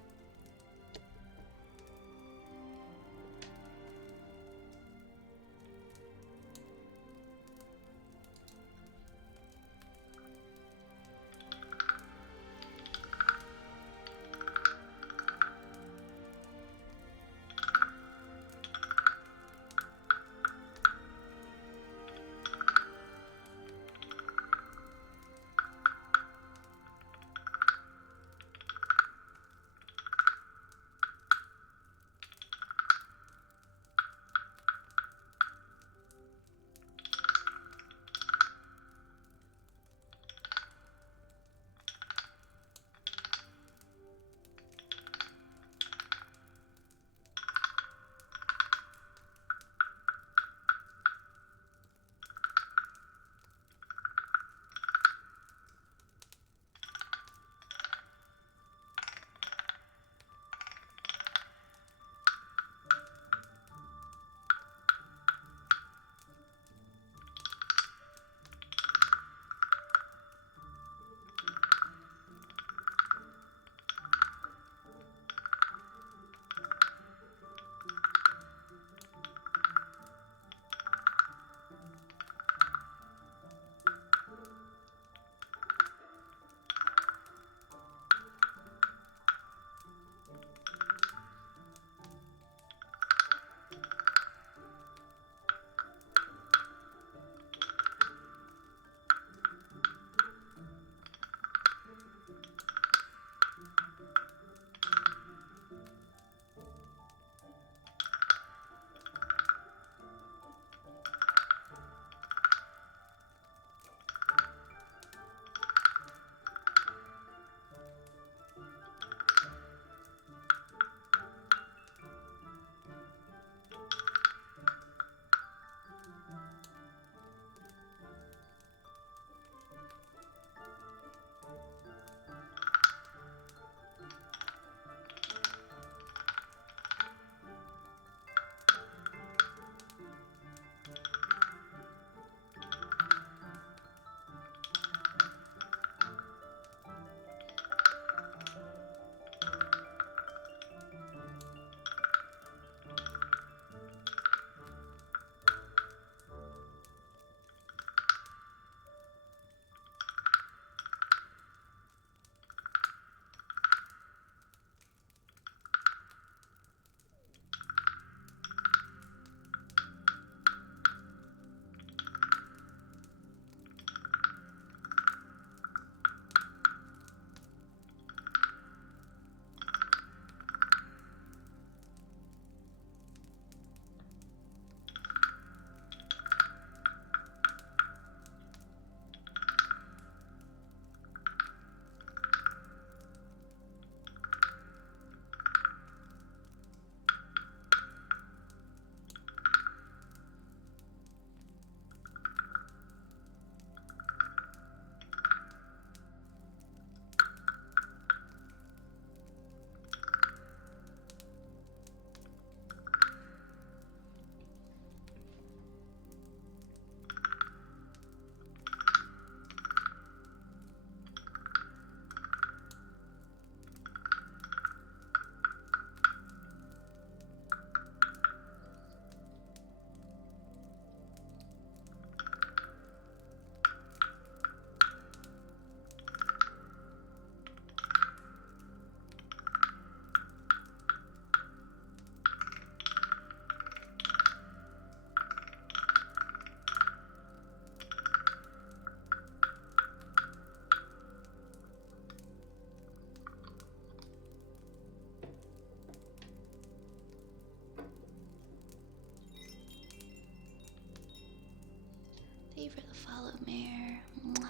you for the follow, Mare. Mwah.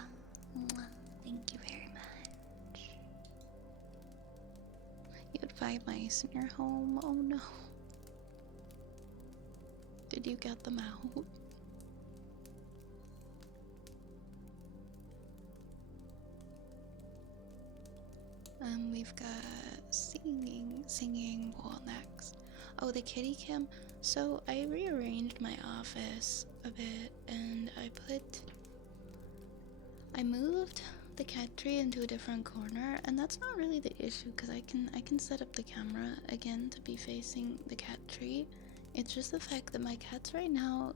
Mwah. Thank you very much. You had 5 mice in your home. Oh no. Did you get them out? We've got singing bowl next. Oh, the kitty cam. So I rearranged my office a bit, and I moved the cat tree into a different corner, and that's not really the issue because I can set up the camera again to be facing the cat tree. It's just the fact that my cats right now,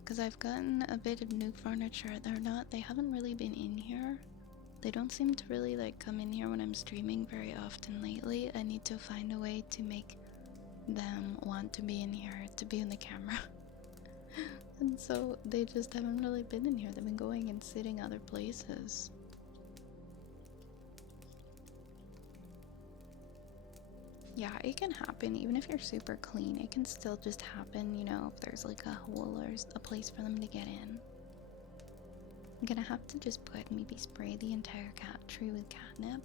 because I've gotten a bit of new furniture, they haven't really been in here. They don't seem to really like come in here when I'm streaming very often lately. I need to find a way to make them want to be in here, to be in the camera. And so they just haven't really been in here. They've been going and sitting other places. Yeah, it can happen. Even if you're super clean, it can still just happen, you know, if there's like a hole or a place for them to get in. I'm gonna have to just maybe spray the entire cat tree with catnip.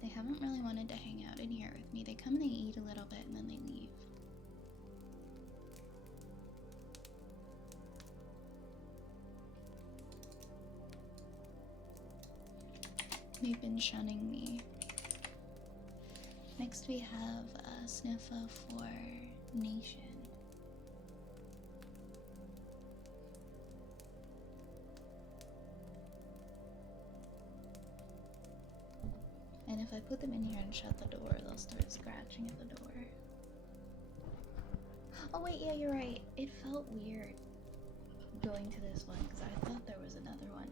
They haven't really wanted to hang out in here with me. They come and they eat a little bit and then they leave. They've been shunning me. Next we have a Sniffa for Nation. And if I put them in here and shut the door, they'll start scratching at the door. Oh wait, yeah, you're right. It felt weird going to this one because I thought there was another one,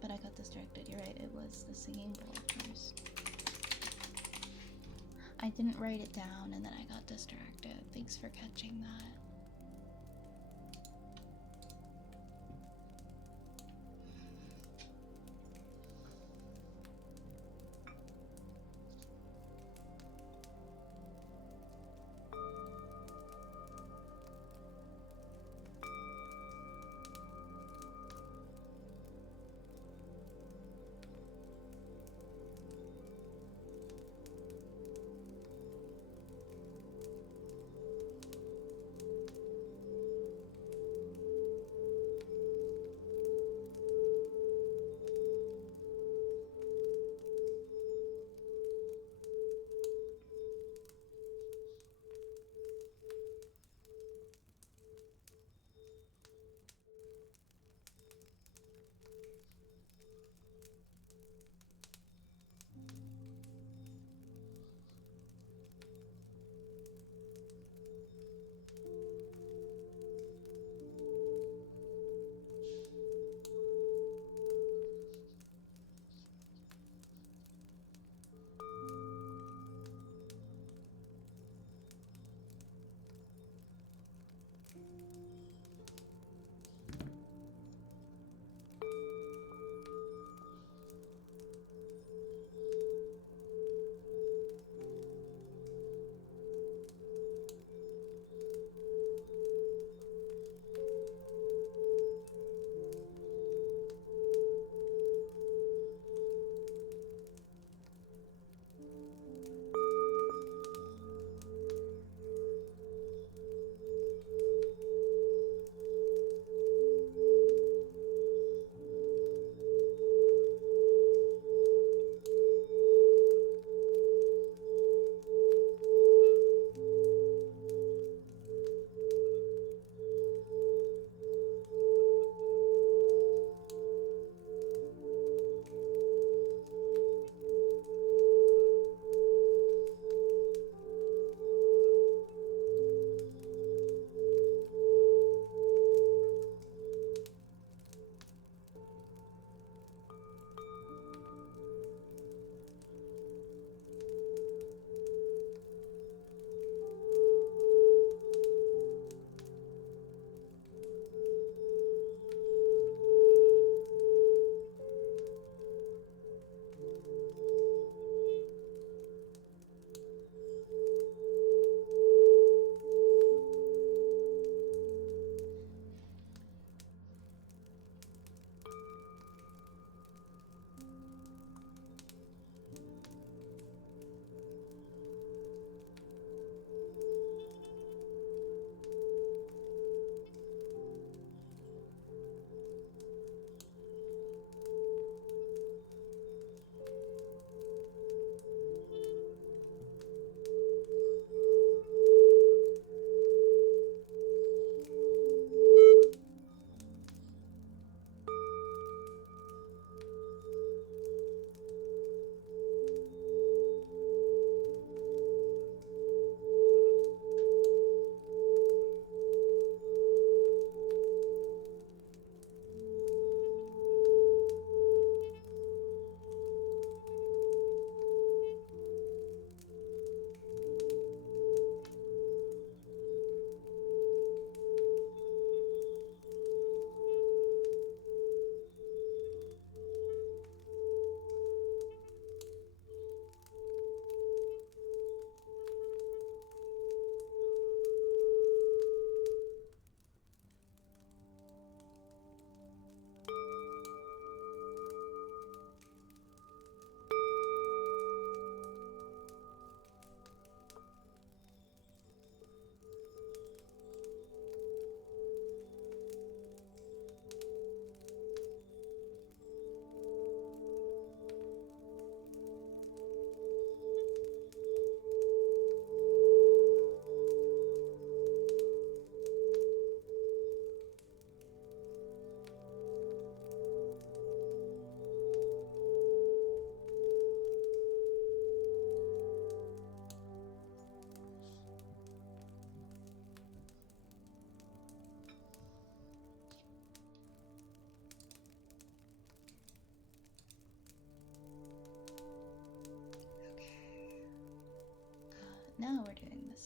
but I got distracted. You're right, it was the singing bowl first. I didn't write it down and then I got distracted. Thanks for catching that.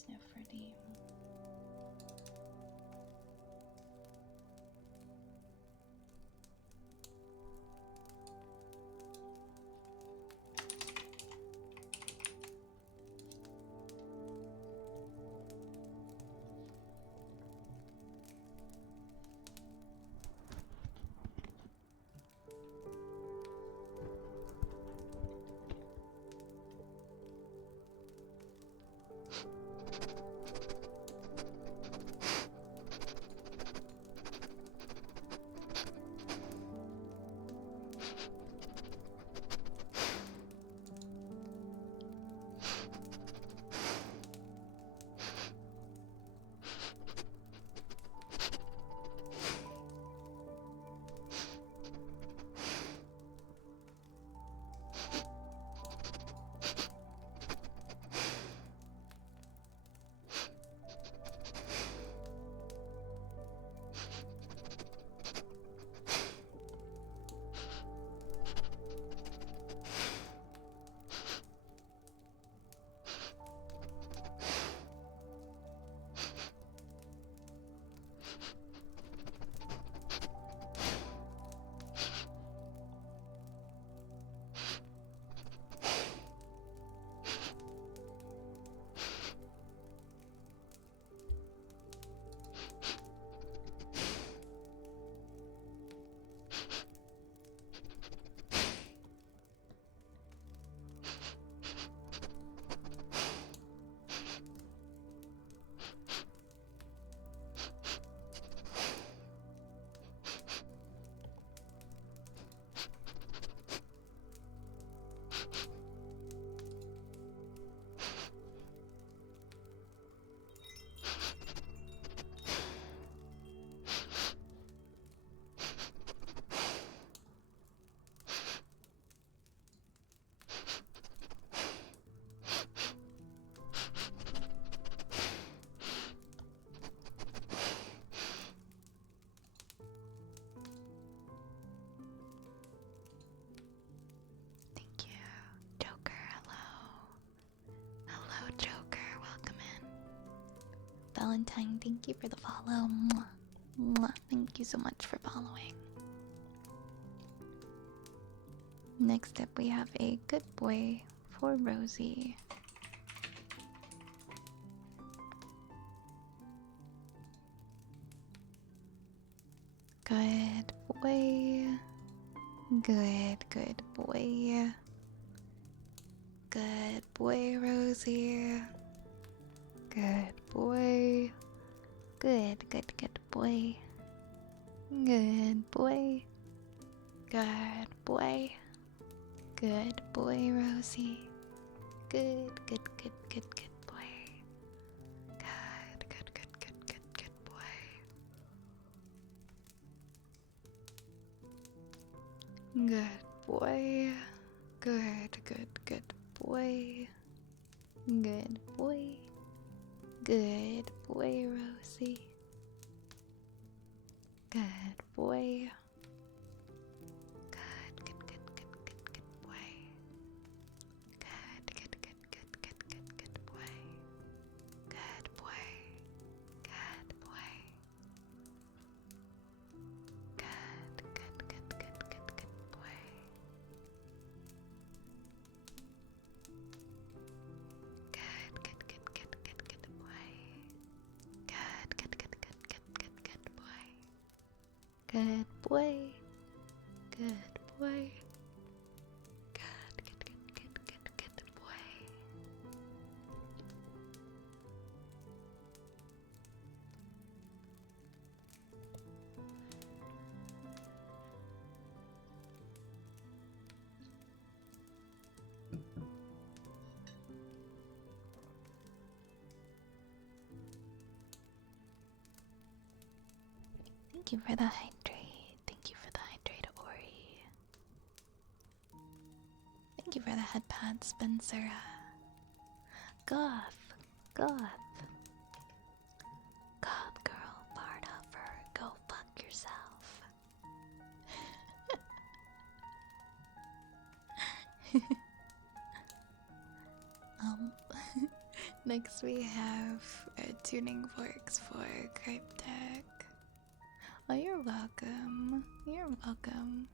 Snifferty. Thank you. Joker, hello. Hello, Joker. Welcome in. Valentine, thank you for the follow. Mwah. Mwah. Thank you so much for following. Next up, we have a good boy for Rosie. Good boy. Good boy. Good boy, Rosie. Good boy. Good boy. Good boy. Good boy. Good boy, Rosie. Good boy. Good boy. Good boy. Good boy. Good boy. Good boy, Rosie. Good boy. Good boy. Good boy. Good boy. Good boy. Good boy. Good boy. Good boy. Good boy. Good boy. Thank you for the hydrate. Thank you for the hydrate, Ori. Thank you for the head pad, Spencer. Goth. Goth girl, Bard Huffer, go fuck yourself. Next we have tuning forks for Cryptech. Oh, you're welcome. You're welcome.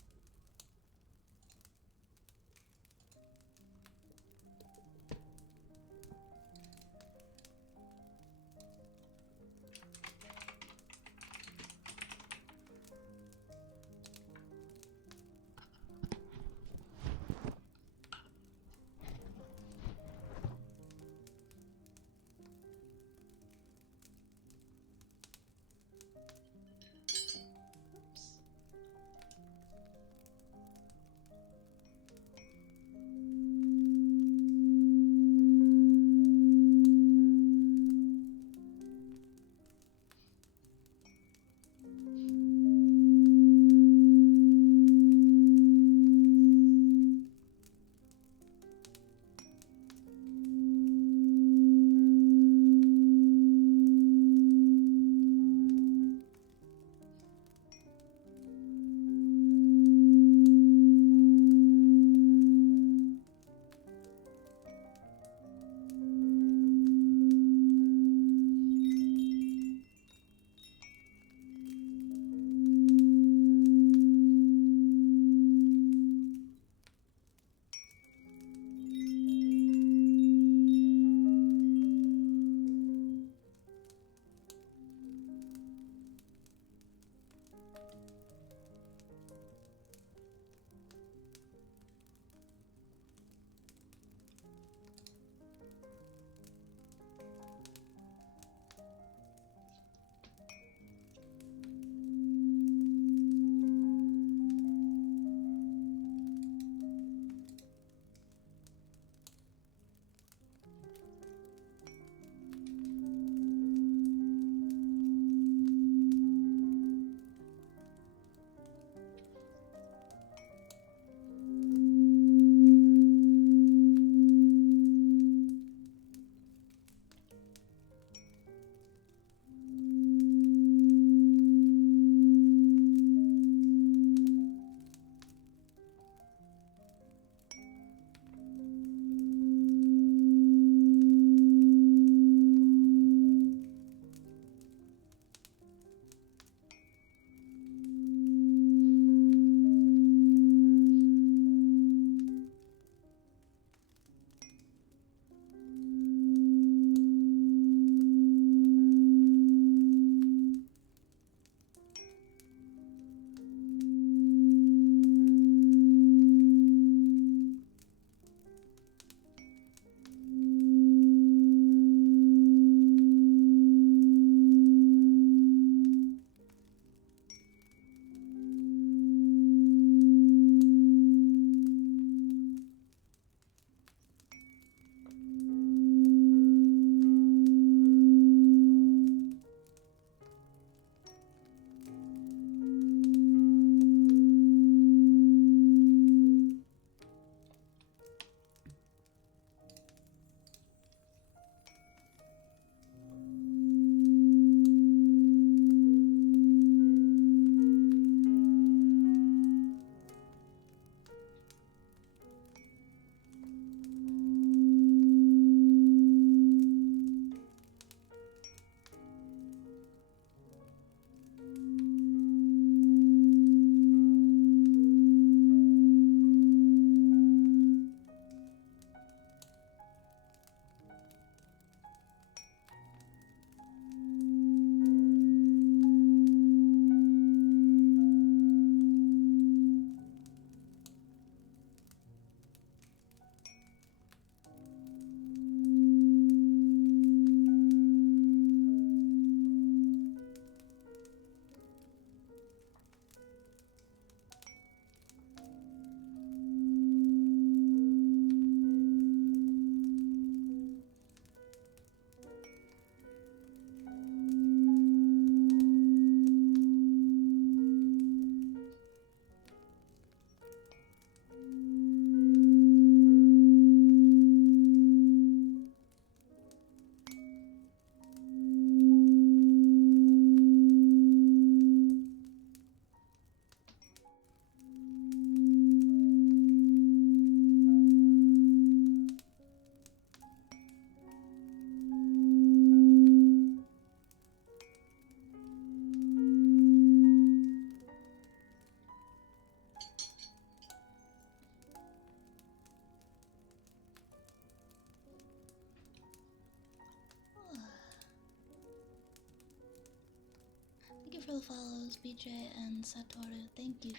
the follows, BJ and Satoru. Thank you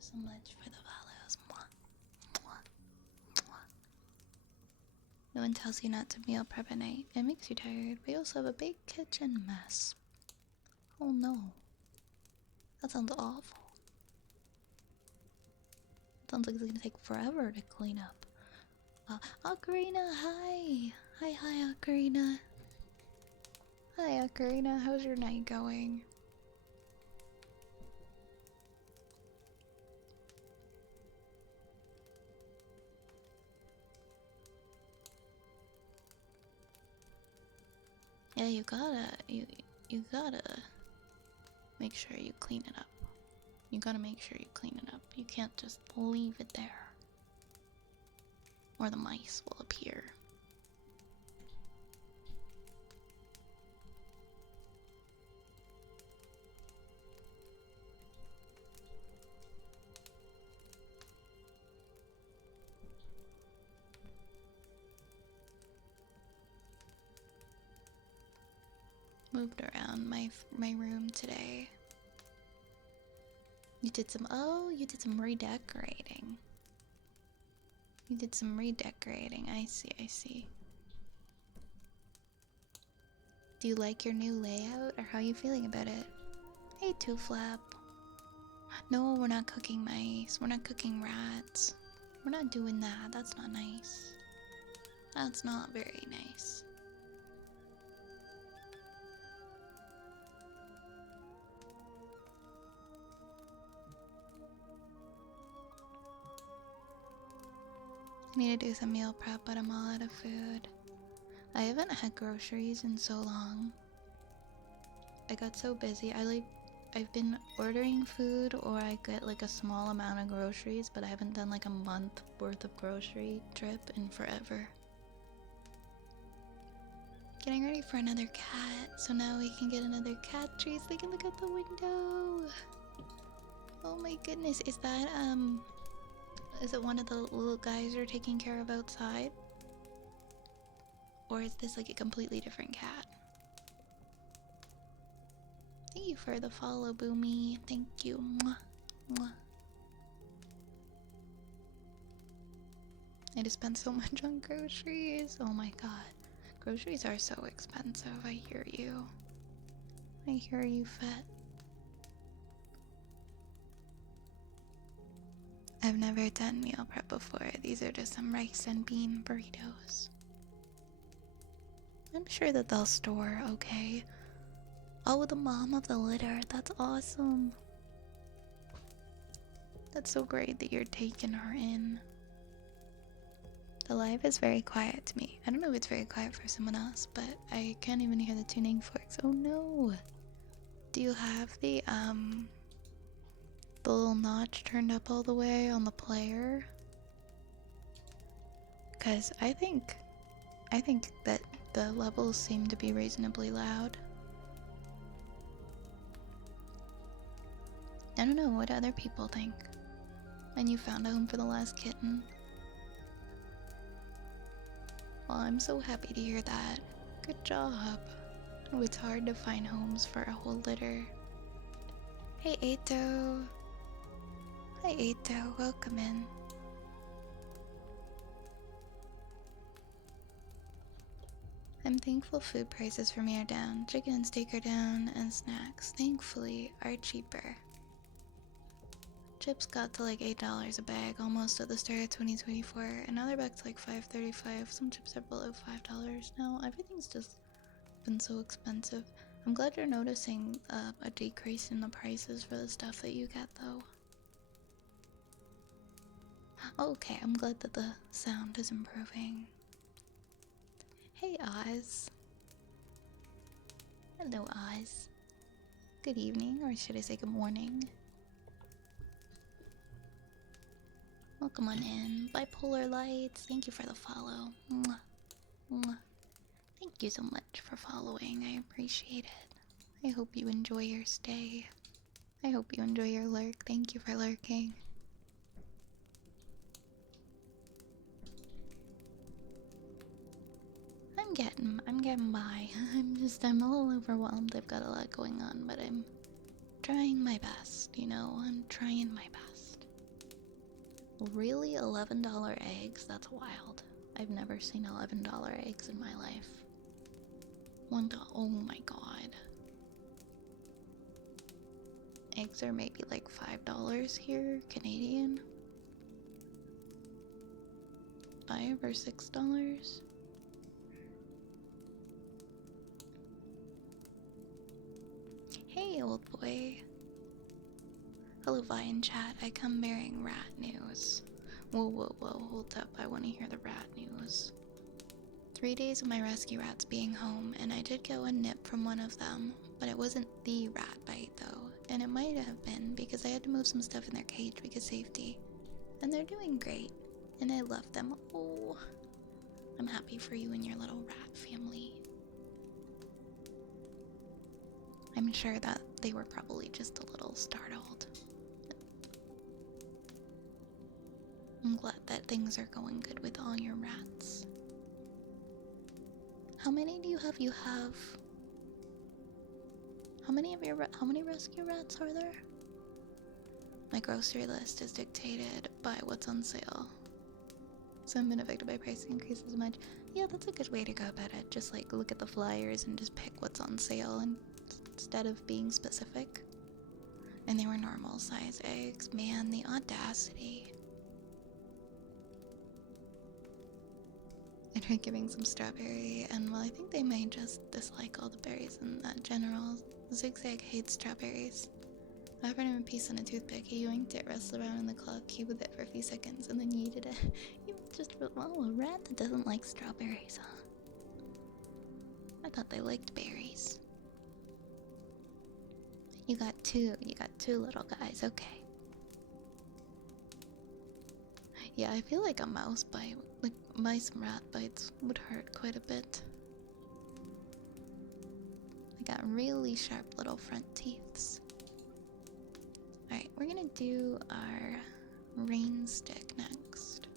so much for the follows. Mwah. Mwah. Mwah. No one tells you not to meal prep at night. It makes you tired. We also have a big kitchen mess. Oh no. That sounds awful. Sounds like it's gonna take forever to clean up. Ocarina, hi! Hi, Ocarina. Hi, Ocarina. How's your night going? Yeah, you gotta make sure you clean it up. You gotta make sure you clean it up. You can't just leave it there, or the mice will appear. Moved around my room today. You did some redecorating. You did some redecorating. I see. Do you like your new layout, or how are you feeling about it? Hey, Two Flap. No, we're not cooking mice. We're not cooking rats. We're not doing that. That's not nice. That's not very nice. I need to do some meal prep, but I'm all out of food. I haven't had groceries in so long. I got so busy. I've been ordering food, or I get like a small amount of groceries, but I haven't done like a month worth of grocery trip in forever. Getting ready for another cat, so now we can get another cat tree so they can look out the window. Oh my goodness, is it one of the little guys you're taking care of outside? Or is this like a completely different cat? Thank you for the follow, Boomy. Thank you. Mwah. Mwah. I just spent so much on groceries. Oh my god. Groceries are so expensive. I hear you. I hear you, Fet. I've never done meal prep before. These are just some rice and bean burritos. I'm sure that they'll store okay. Oh, the mom of the litter. That's awesome. That's so great that you're taking her in. The live is very quiet to me. I don't know if it's very quiet for someone else, but I can't even hear the tuning forks. Oh no. Do you have the little notch turned up all the way on the player? Because I think that the levels seem to be reasonably loud. I don't know what other people think. And you found a home for the last kitten. Well, I'm so happy to hear that. Good job. Oh, it's hard to find homes for a whole litter. Hey, Ato. Hi, Ato. Welcome in. I'm thankful food prices for me are down. Chicken and steak are down, and snacks, thankfully, are cheaper. Chips got to like $8 a bag almost at the start of 2024, and now they're back to like $5.35. Some chips are below $5 now. Everything's just been so expensive. I'm glad you're noticing a decrease in the prices for the stuff that you get, though. Okay, I'm glad that the sound is improving. Hey, Oz. Hello, Oz. Good evening, or should I say good morning? Welcome on in. Bipolar Lights, thank you for the follow. Mwah. Mwah. Thank you so much for following. I appreciate it. I hope you enjoy your stay. I hope you enjoy your lurk. Thank you for lurking. I'm getting by. I'm a little overwhelmed. I've got a lot going on, but trying my best, you know? I'm trying my best. Really? $11 eggs? That's wild. I've never seen $11 eggs in my life. Oh my god. Eggs are maybe like $5 here, Canadian. $5 or $6. Hey, old boy. Hello, Vine chat. I come bearing rat news. Whoa, whoa, whoa. Hold up. I want to hear the rat news. 3 days of my rescue rats being home, and I did get one nip from one of them, but it wasn't the rat bite though, and it might have been because I had to move some stuff in their cage because safety. And they're doing great, and I love them. Oh, I'm happy for you and your little rat family. I'm sure that they were probably just a little startled. I'm glad that things are going good with all your rats. How many do you have? How many rescue rats are there? My grocery list is dictated by what's on sale. So I've been affected by price increases much. Yeah, that's a good way to go about it. Just like look at the flyers and just pick what's on sale and instead of being specific. And they were normal size eggs. Man, the audacity. I tried giving some strawberry, and well, I think they might just dislike all the berries in that general. Zigzag hates strawberries. I offered him a piece on a toothpick. He yoinked it, wrestled around in the club, cubed with it for a few seconds, and then yeeted it. He was just, well, a rat that doesn't like strawberries, huh? I thought they liked berries. You got two little guys, okay. Yeah, I feel like a mouse bite, like mice and rat bites would hurt quite a bit. I got really sharp little front teeths. Alright, we're gonna do our rain stick next.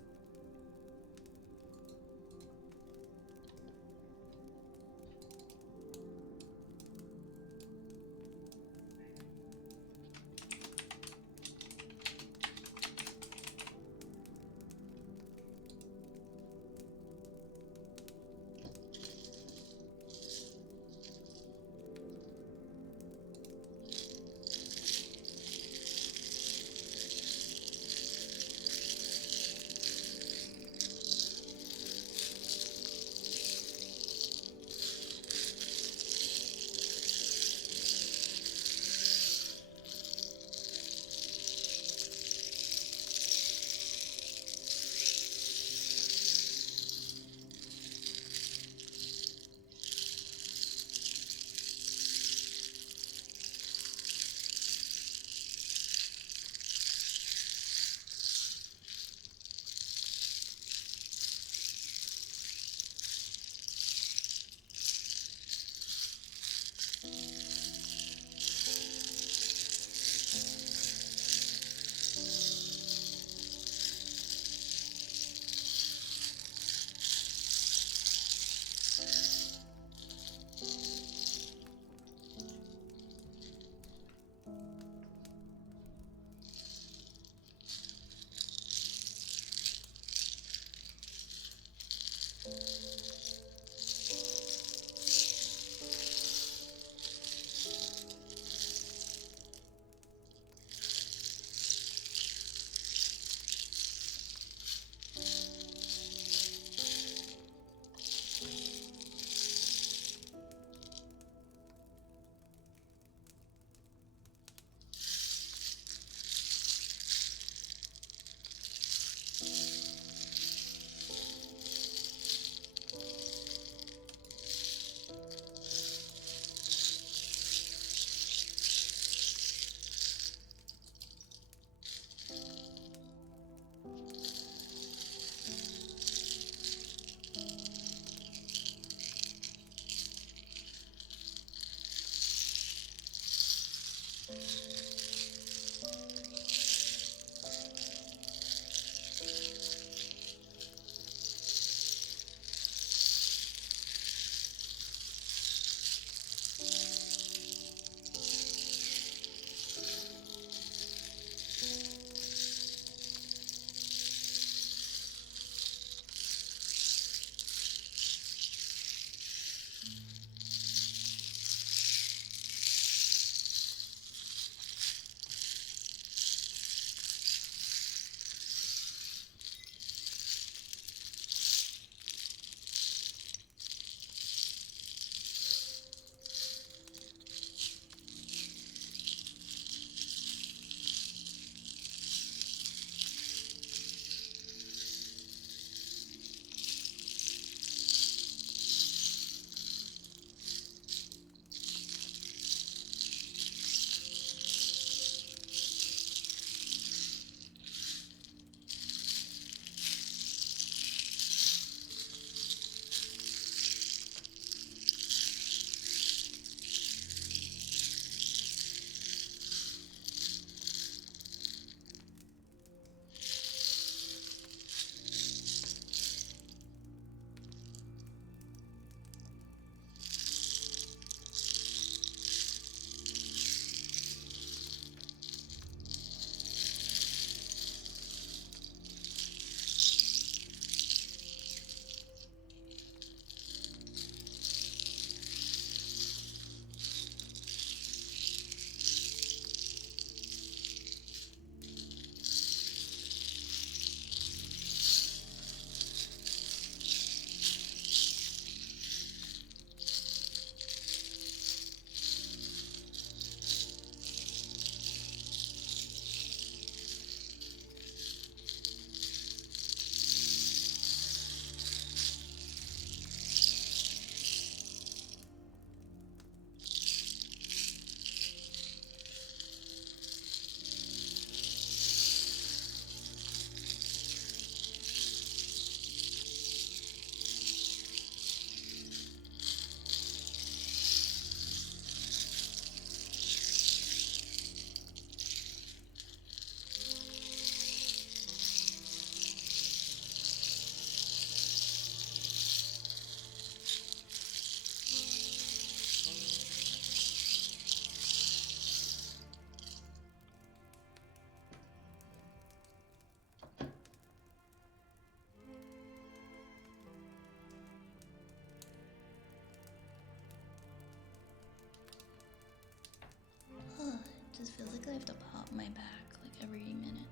have to pop my back like every minute.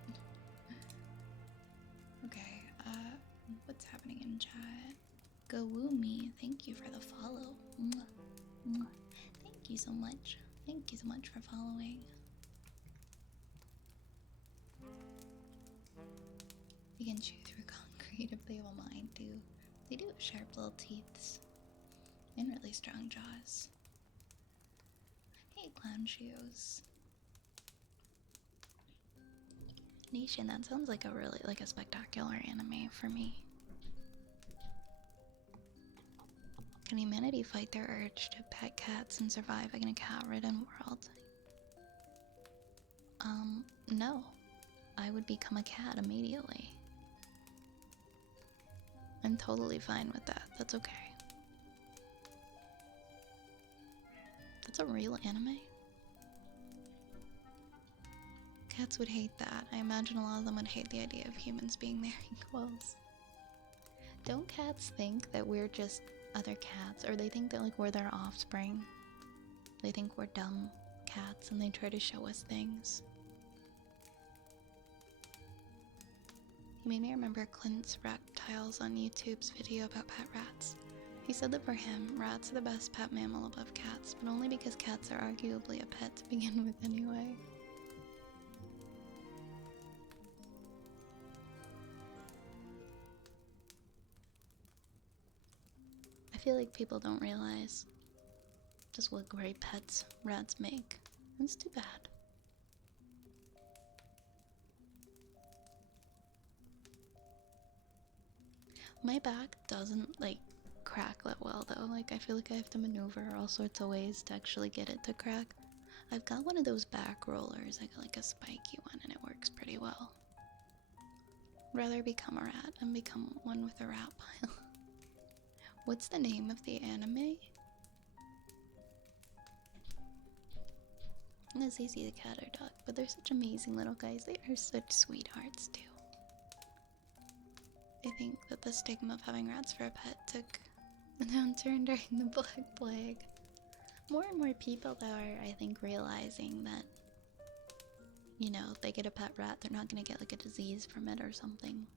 Okay, what's happening in chat? Go woo me. Thank you for the follow. Mwah, mwah. Thank you so much. Thank you so much for following. You can chew through concrete if they have a mind to. They do have sharp little teeth and really strong jaws. Hey, clown shoes. Nation, that sounds like a really a spectacular anime for me. Can humanity fight their urge to pet cats and survive in a cat-ridden world? No. I would become a cat immediately. I'm totally fine with that. That's okay. That's a real anime? Cats would hate that. I imagine a lot of them would hate the idea of humans being their equals. Don't cats think that we're just other cats, or they think that like we're their offspring? They think we're dumb cats and they try to show us things. You made me remember Clint's Reptiles on YouTube's video about pet rats. He said that for him, rats are the best pet mammal above cats, but only because cats are arguably a pet to begin with anyway. I feel like people don't realize just what great pets rats make. It's too bad. My back doesn't like crack that well though. Like I feel like I have to maneuver all sorts of ways to actually get it to crack. I've got one of those back rollers. I got like a spiky one and it works pretty well. Rather become a rat and become one with a rat pile. What's the name of the anime? It's easy the cat or dog, but they're such amazing little guys. They are such sweethearts too. I think that the stigma of having rats for a pet took a downturn during the Black Plague. More and more people though are, I think, realizing that, you know, if they get a pet rat, they're not gonna get like a disease from it or something.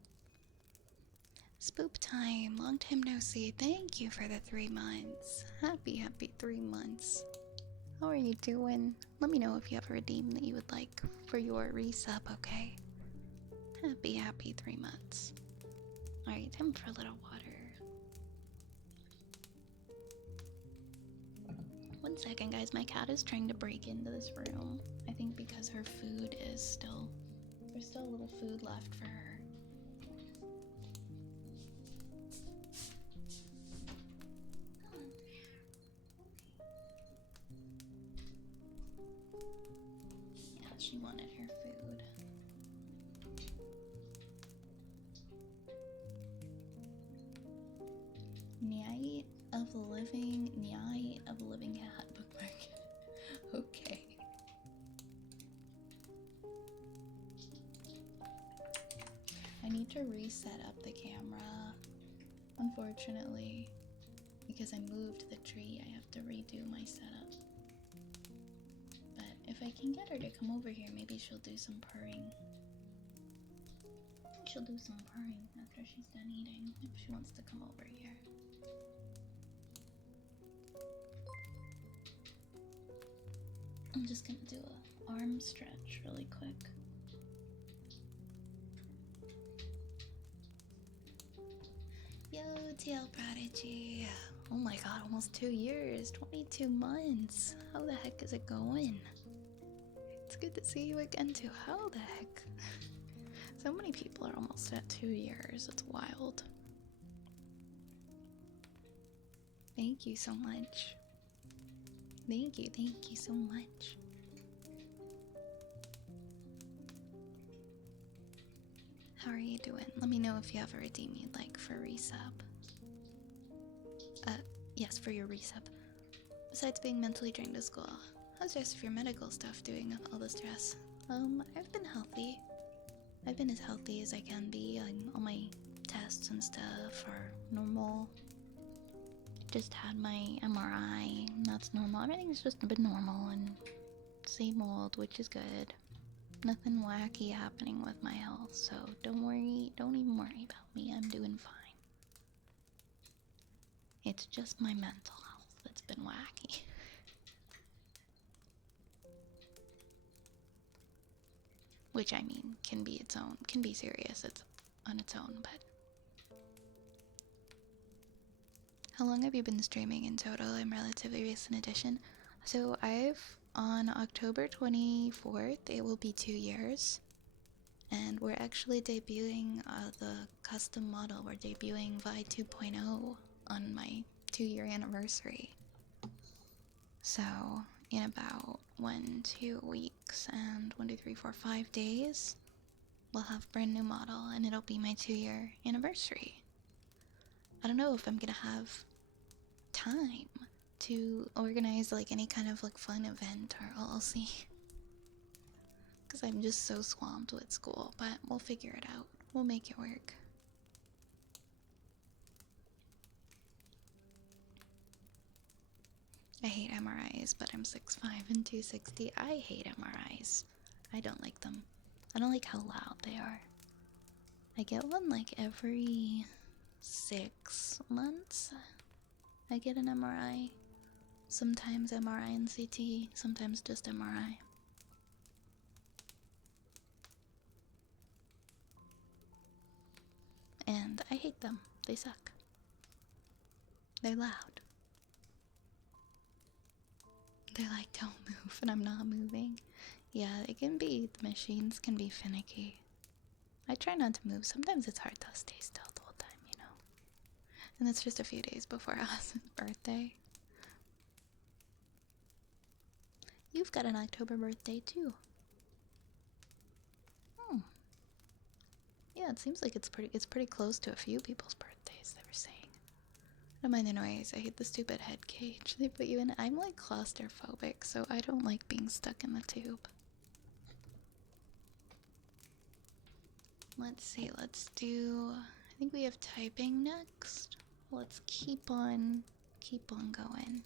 Spoop time, long time no see. Thank you for the 3 months. Happy 3 months. How are you doing? Let me know if you have a redeem that you would like for your resub, okay? Happy 3 months. Alright, time for a little water. 1 second, guys. My cat is trying to break into this room. I think because her food is still... There's still a little food left for her. Come on. Yeah, she wanted her food. Night of the Living Cat bookmark. Okay. I need to reset up the camera, unfortunately, because I moved the tree. I have to redo my setup. But if I can get her to come over here, maybe she'll do some purring. She'll do some purring after she's done eating, if she wants to come over here. I'm just gonna do a arm stretch really quick. Yo, TL Prodigy. Oh my god, almost 2 years, 22 months. How the heck is it going? It's good to see you again too. How the heck? So many people are almost at 2 years. It's wild. Thank you so much. Thank you so much. How are you doing? Let me know if you have a redeem you'd like for resub. Yes, for your resub. Besides being mentally drained to school, how's the rest of your medical stuff doing with all the stress? I've been healthy. I've been as healthy as I can be. All my tests and stuff are normal. Just had my MRI, and that's normal. Everything's just a bit normal, and Same old, which is good. Nothing wacky happening with my health, so don't worry, don't even worry about me. I'm doing fine. It's just my mental health that's been wacky. Which I mean can be its own, can be serious it's on its own, but how long have you been streaming in total? I'm relatively recent addition. So I've on October 24th, it will be 2 years. And we're actually debuting the custom model. We're debuting VOD 2.0 on my 2-year anniversary. So in about 2 weeks and 1, 2, 3, 4, 5 days, we'll have brand new model and it'll be my 2-year anniversary. I don't know if I'm gonna have time to organize like any kind of like fun event, or I'll see. Because I'm just so swamped with school, but we'll figure it out. We'll make it work. I hate MRIs, but I'm 6'5" and 260. I hate MRIs. I don't like them. I don't like how loud they are. I get one like every 6 months. I get an MRI. Sometimes MRI and CT, sometimes just MRI. And I hate them. They suck. They're loud. They're like, don't move, and I'm not moving. Yeah, it can be, the machines can be finicky. I try not to move. Sometimes it's hard to stay still the whole time, you know. And it's just a few days before Austin's birthday. You've got an October birthday too. Hmm. Yeah, it seems like it's pretty close to a few people's birthdays, they were saying. I don't mind the noise. I hate the stupid head cage they put you in. I'm like claustrophobic, so I don't like being stuck in the tube. Let's see, let's do, I think we have typing next. Let's keep on going.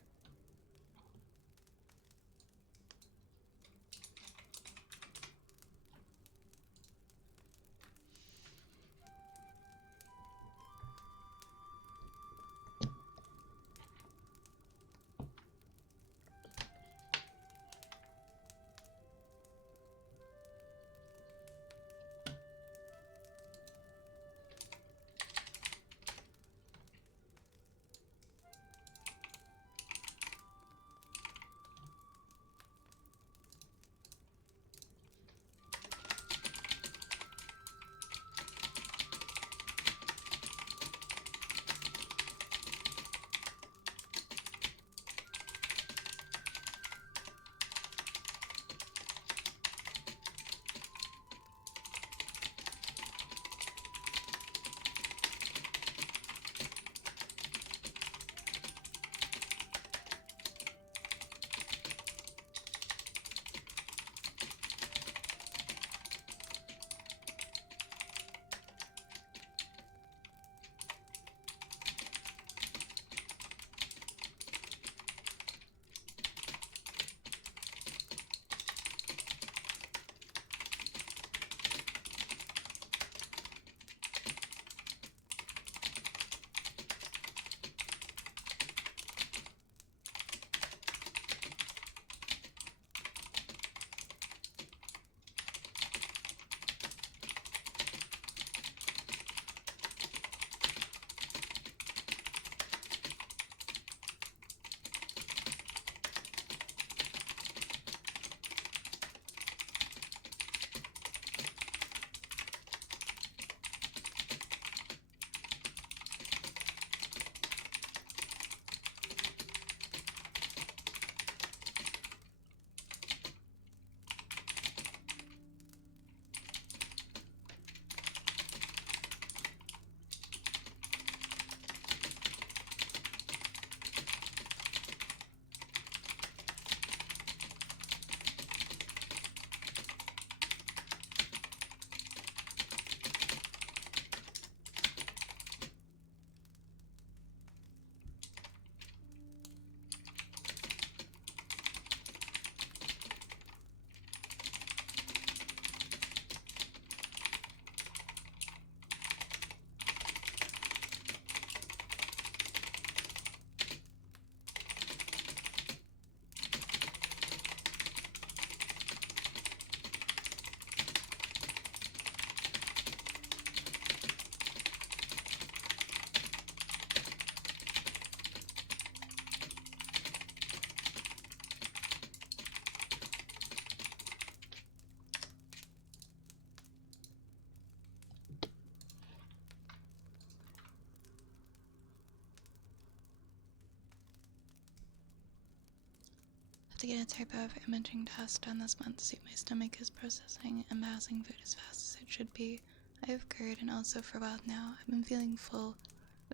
to get a type of imaging test done this month to see if my stomach is processing and passing food as fast as it should be. I have GERD and also for a while now. I've been feeling full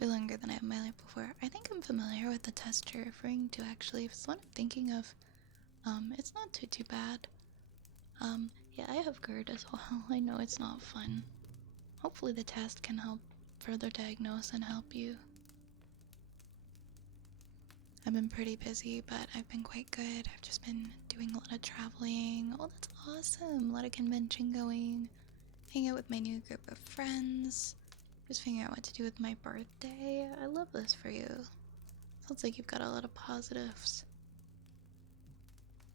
way longer than I have in my life before. I think I'm familiar with the test you're referring to actually. If it's one I'm thinking of, it's not too bad. Yeah, I have GERD as well. I know it's not fun. Hopefully the test can help further diagnose and help you. I've been pretty busy, but I've been quite good. I've just been doing a lot of traveling. Oh, that's awesome. A lot of convention going. Hang out with my new group of friends. Just figuring out what to do with my birthday. I love this for you. Sounds like you've got a lot of positives.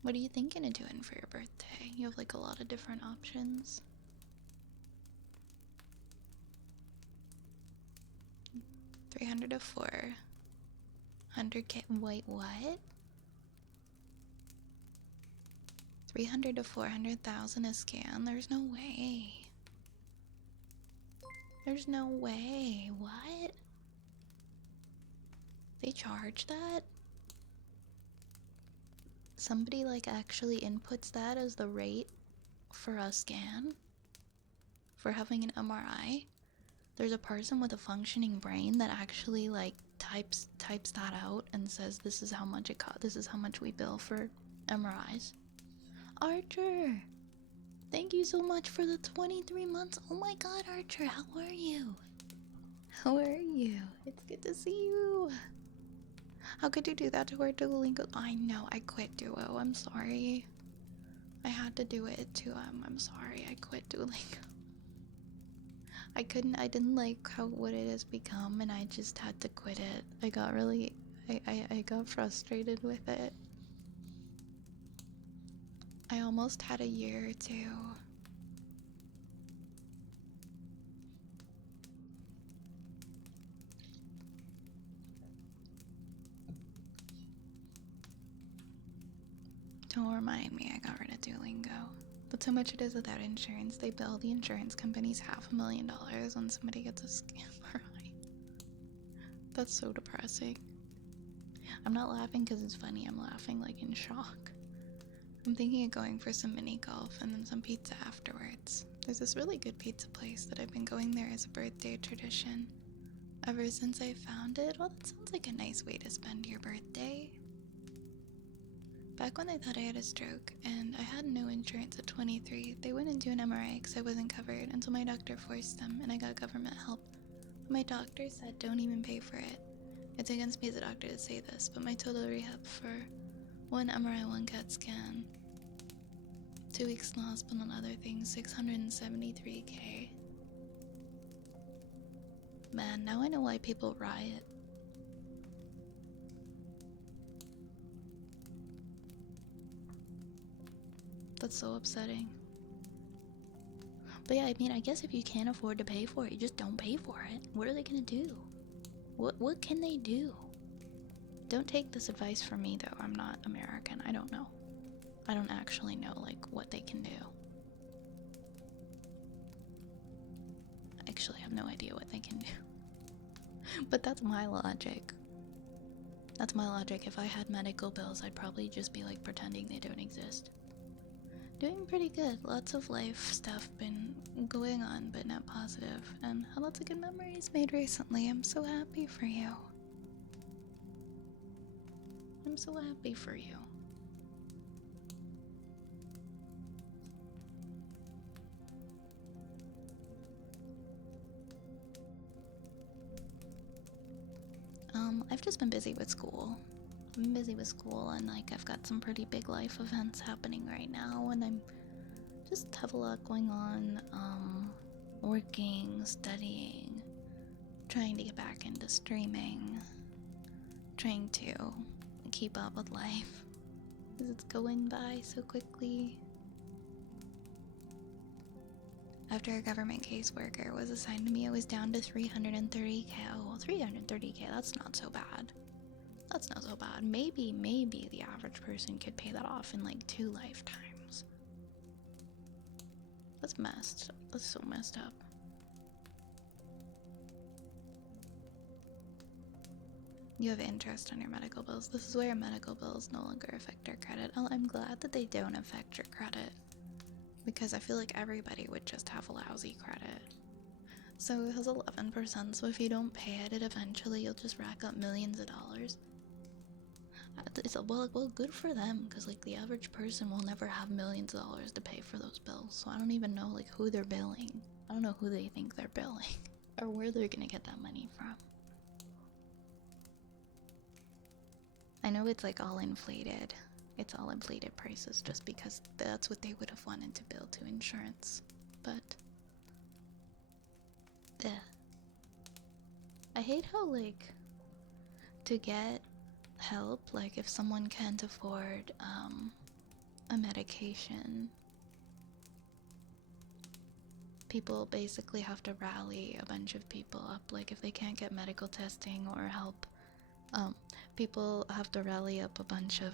What are you thinking of doing for your birthday? You have like a lot of different options. 300 to 400K. Wait, what? 300 to 400,000 a scan? There's no way. There's no way. What? They charge that? Somebody like actually inputs that as the rate for a scan? For having an MRI? There's a person with a functioning brain that actually like types that out and says this is how much it costs. This is how much we bill for MRIs. Archer, thank you so much for the 23 months. Oh my god, Archer, how are you? How are you? It's good to see you. How could you do that to our Duolingo? I know, I quit Duo. I'm sorry. I had to do it to I'm sorry, I quit Duolingo. I didn't like what it has become and I just had to quit it. I got really, I got frustrated with it. I almost had a year or two. Don't remind me, I got rid of Duolingo. That's how much it is without insurance. They bill the insurance companies $500,000 when somebody gets a scam. That's so depressing. I'm not laughing because it's funny, I'm laughing like in shock. I'm thinking of going for some mini golf and then some pizza afterwards. There's this really good pizza place that I've been going there as a birthday tradition ever since I found it. Well, that sounds like a nice way to spend your birthday. Back when they thought I had a stroke and I had no insurance at 23, they wouldn't do an MRI because I wasn't covered until my doctor forced them and I got government help. But my doctor said don't even pay for it. It's against me as a doctor to say this, but my total rehab for one MRI, one CAT scan, 2 weeks in the hospital and other things, $673K. Man, now I know why people riot. That's so upsetting. But yeah, I mean, I guess if you can't afford to pay for it, you just don't pay for it. What are they gonna do? What can they do? Don't take this advice from me, though. I'm not American. I don't know. I don't actually know, like, what they can do. I actually have no idea what they can do. But that's my logic. That's my logic. If I had medical bills, I'd probably just be, like, pretending they don't exist. Doing pretty good. Lots of life stuff been going on, but not positive. And had lots of good memories made recently. I'm so happy for you. I'm so happy for you. I've just been busy with school. I'm busy with school and like I've got some pretty big life events happening right now and I'm just have a lot going on, working, studying, trying to get back into streaming, trying to keep up with life because it's going by so quickly. After a government caseworker was assigned to me, I was down to 330K. Oh, 330K, that's not so bad. That's not so bad. Maybe the average person could pay that off in like 2 lifetimes. That's messed up. That's so messed up. You have interest on your medical bills. This is where medical bills no longer affect your credit. I'm glad that they don't affect your credit, because I feel like everybody would just have lousy credit. So it has 11%, so if you don't pay it, eventually you'll just rack up millions of dollars. It's well, good for them, because like the average person will never have millions of dollars to pay for those bills. So I don't even know like who they're billing. I don't know who they think they're billing or where they're gonna get that money from. I know it's like all inflated. It's all inflated prices just because that's what they would have wanted to bill to insurance. But I hate how like to get help, like if someone can't afford a medication, people basically have to rally a bunch of people up. Like if they can't get medical testing or help, people have to rally up a bunch of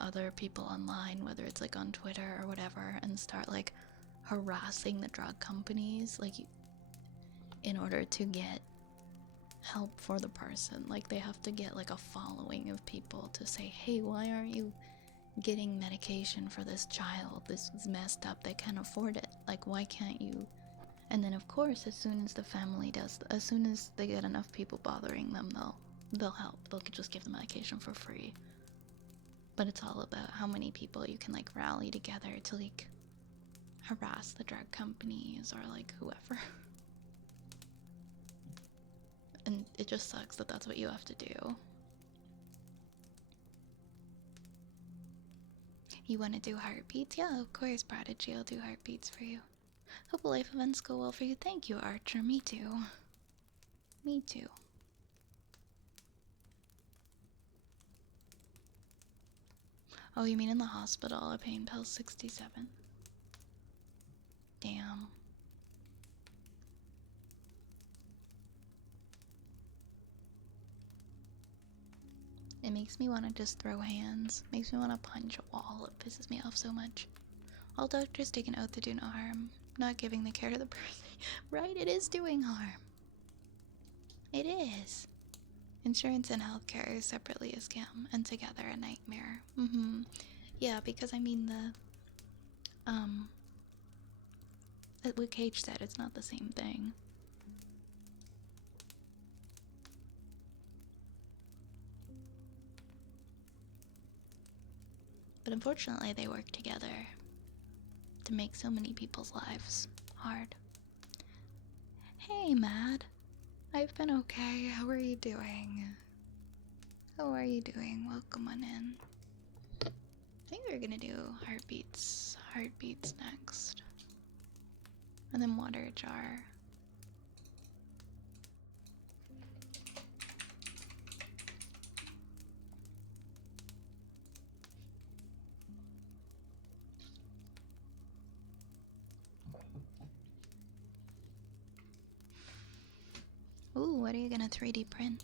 other people online, whether it's like on Twitter or whatever, and start like harassing the drug companies, like in order to get help for the person. Like they have to get like a following of people to say, hey, why aren't you getting medication for this child? This is messed up, they can't afford it. Like why can't you? And then of course as soon as the family does, as soon as they get enough people bothering them, they'll help. They'll just give the medication for free. But it's all about how many people you can like rally together to like harass the drug companies or like whoever. And it just sucks that that's what you have to do. You want to do heartbeats? Yeah, of course, Prodigy. I'll do heartbeats for you. Hope life events go well for you. Thank you, Archer. Me too. Me too. Oh, you mean in the hospital? A pain pill 67. Damn. It makes me want to just throw hands. Makes me want to punch a wall. It pisses me off so much. All doctors take an oath to do no harm. Not giving the care to the person. Right? It is doing harm. It is. Insurance and healthcare is separately a scam, and together a nightmare. Yeah, because I mean what Cage said, it's not the same thing. But unfortunately, they work together to make so many people's lives hard. Hey, Mad. I've been okay. How are you doing? How are you doing? Welcome on in. I think we're gonna do heartbeats next. And then water jar. Ooh, what are you gonna 3D print?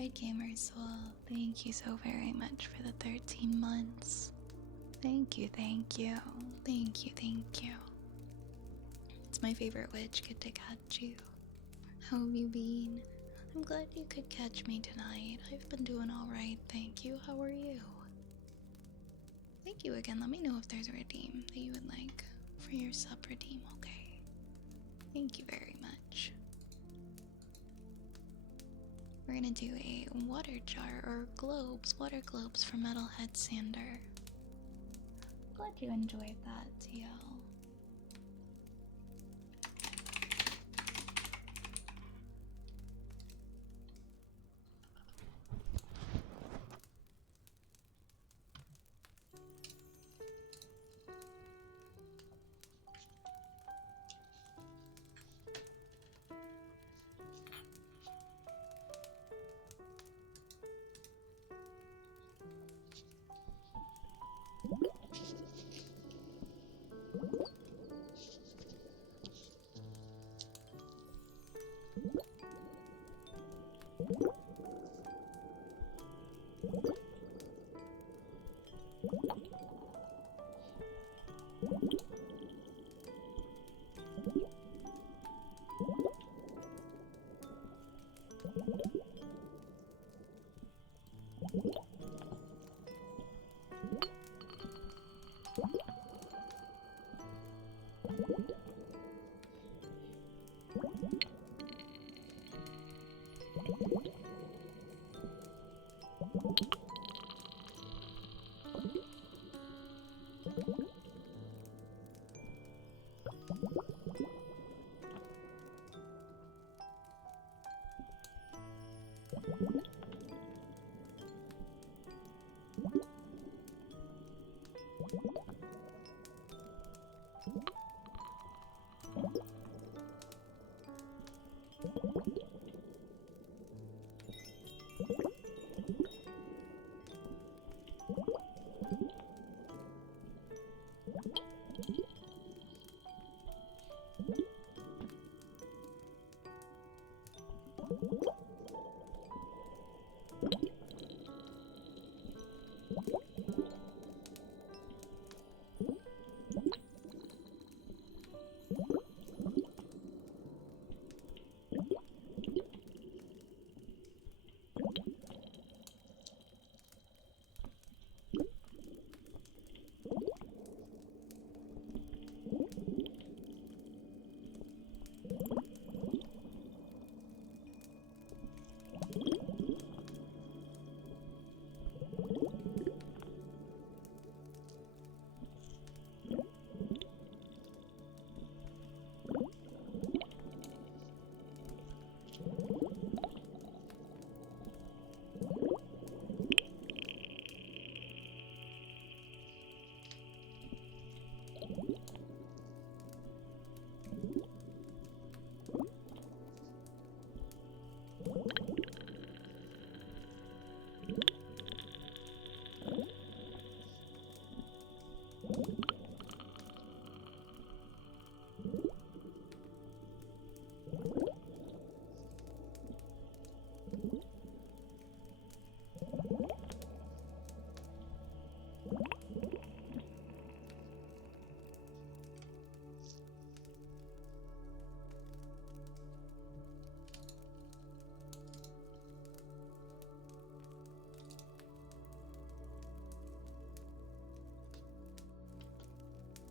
Red Gamer Soul, thank you so very much for the 13 months. Thank you, thank you, thank you, thank you. It's my favorite witch. Good to catch you. How have you been? I'm glad you could catch me tonight. I've been doing alright, thank you. How are you? Thank you again. Let me know if there's a redeem that you would like for your sub redeem, okay? Thank you very much. We're gonna do a water jar or globes, water globes for Metalhead Sander. Glad you enjoyed that, TL.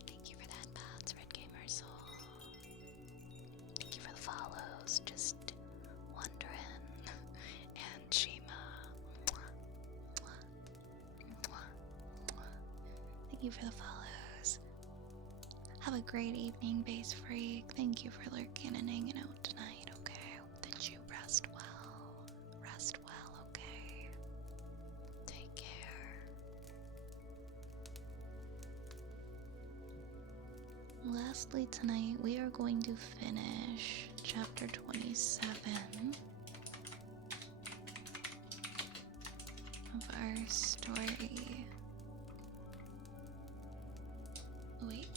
Thank you for that, Bats, Red Gamer Soul. Thank you for the follows, just wondering. And Shima. Thank you for the follows. Have a great evening, Base Freak. Thank you for lurking and hanging out tonight, okay? Hope that you rest well. Rest well, okay? Take care. Lastly, tonight we are going to finish chapter 27 of our story. Wait.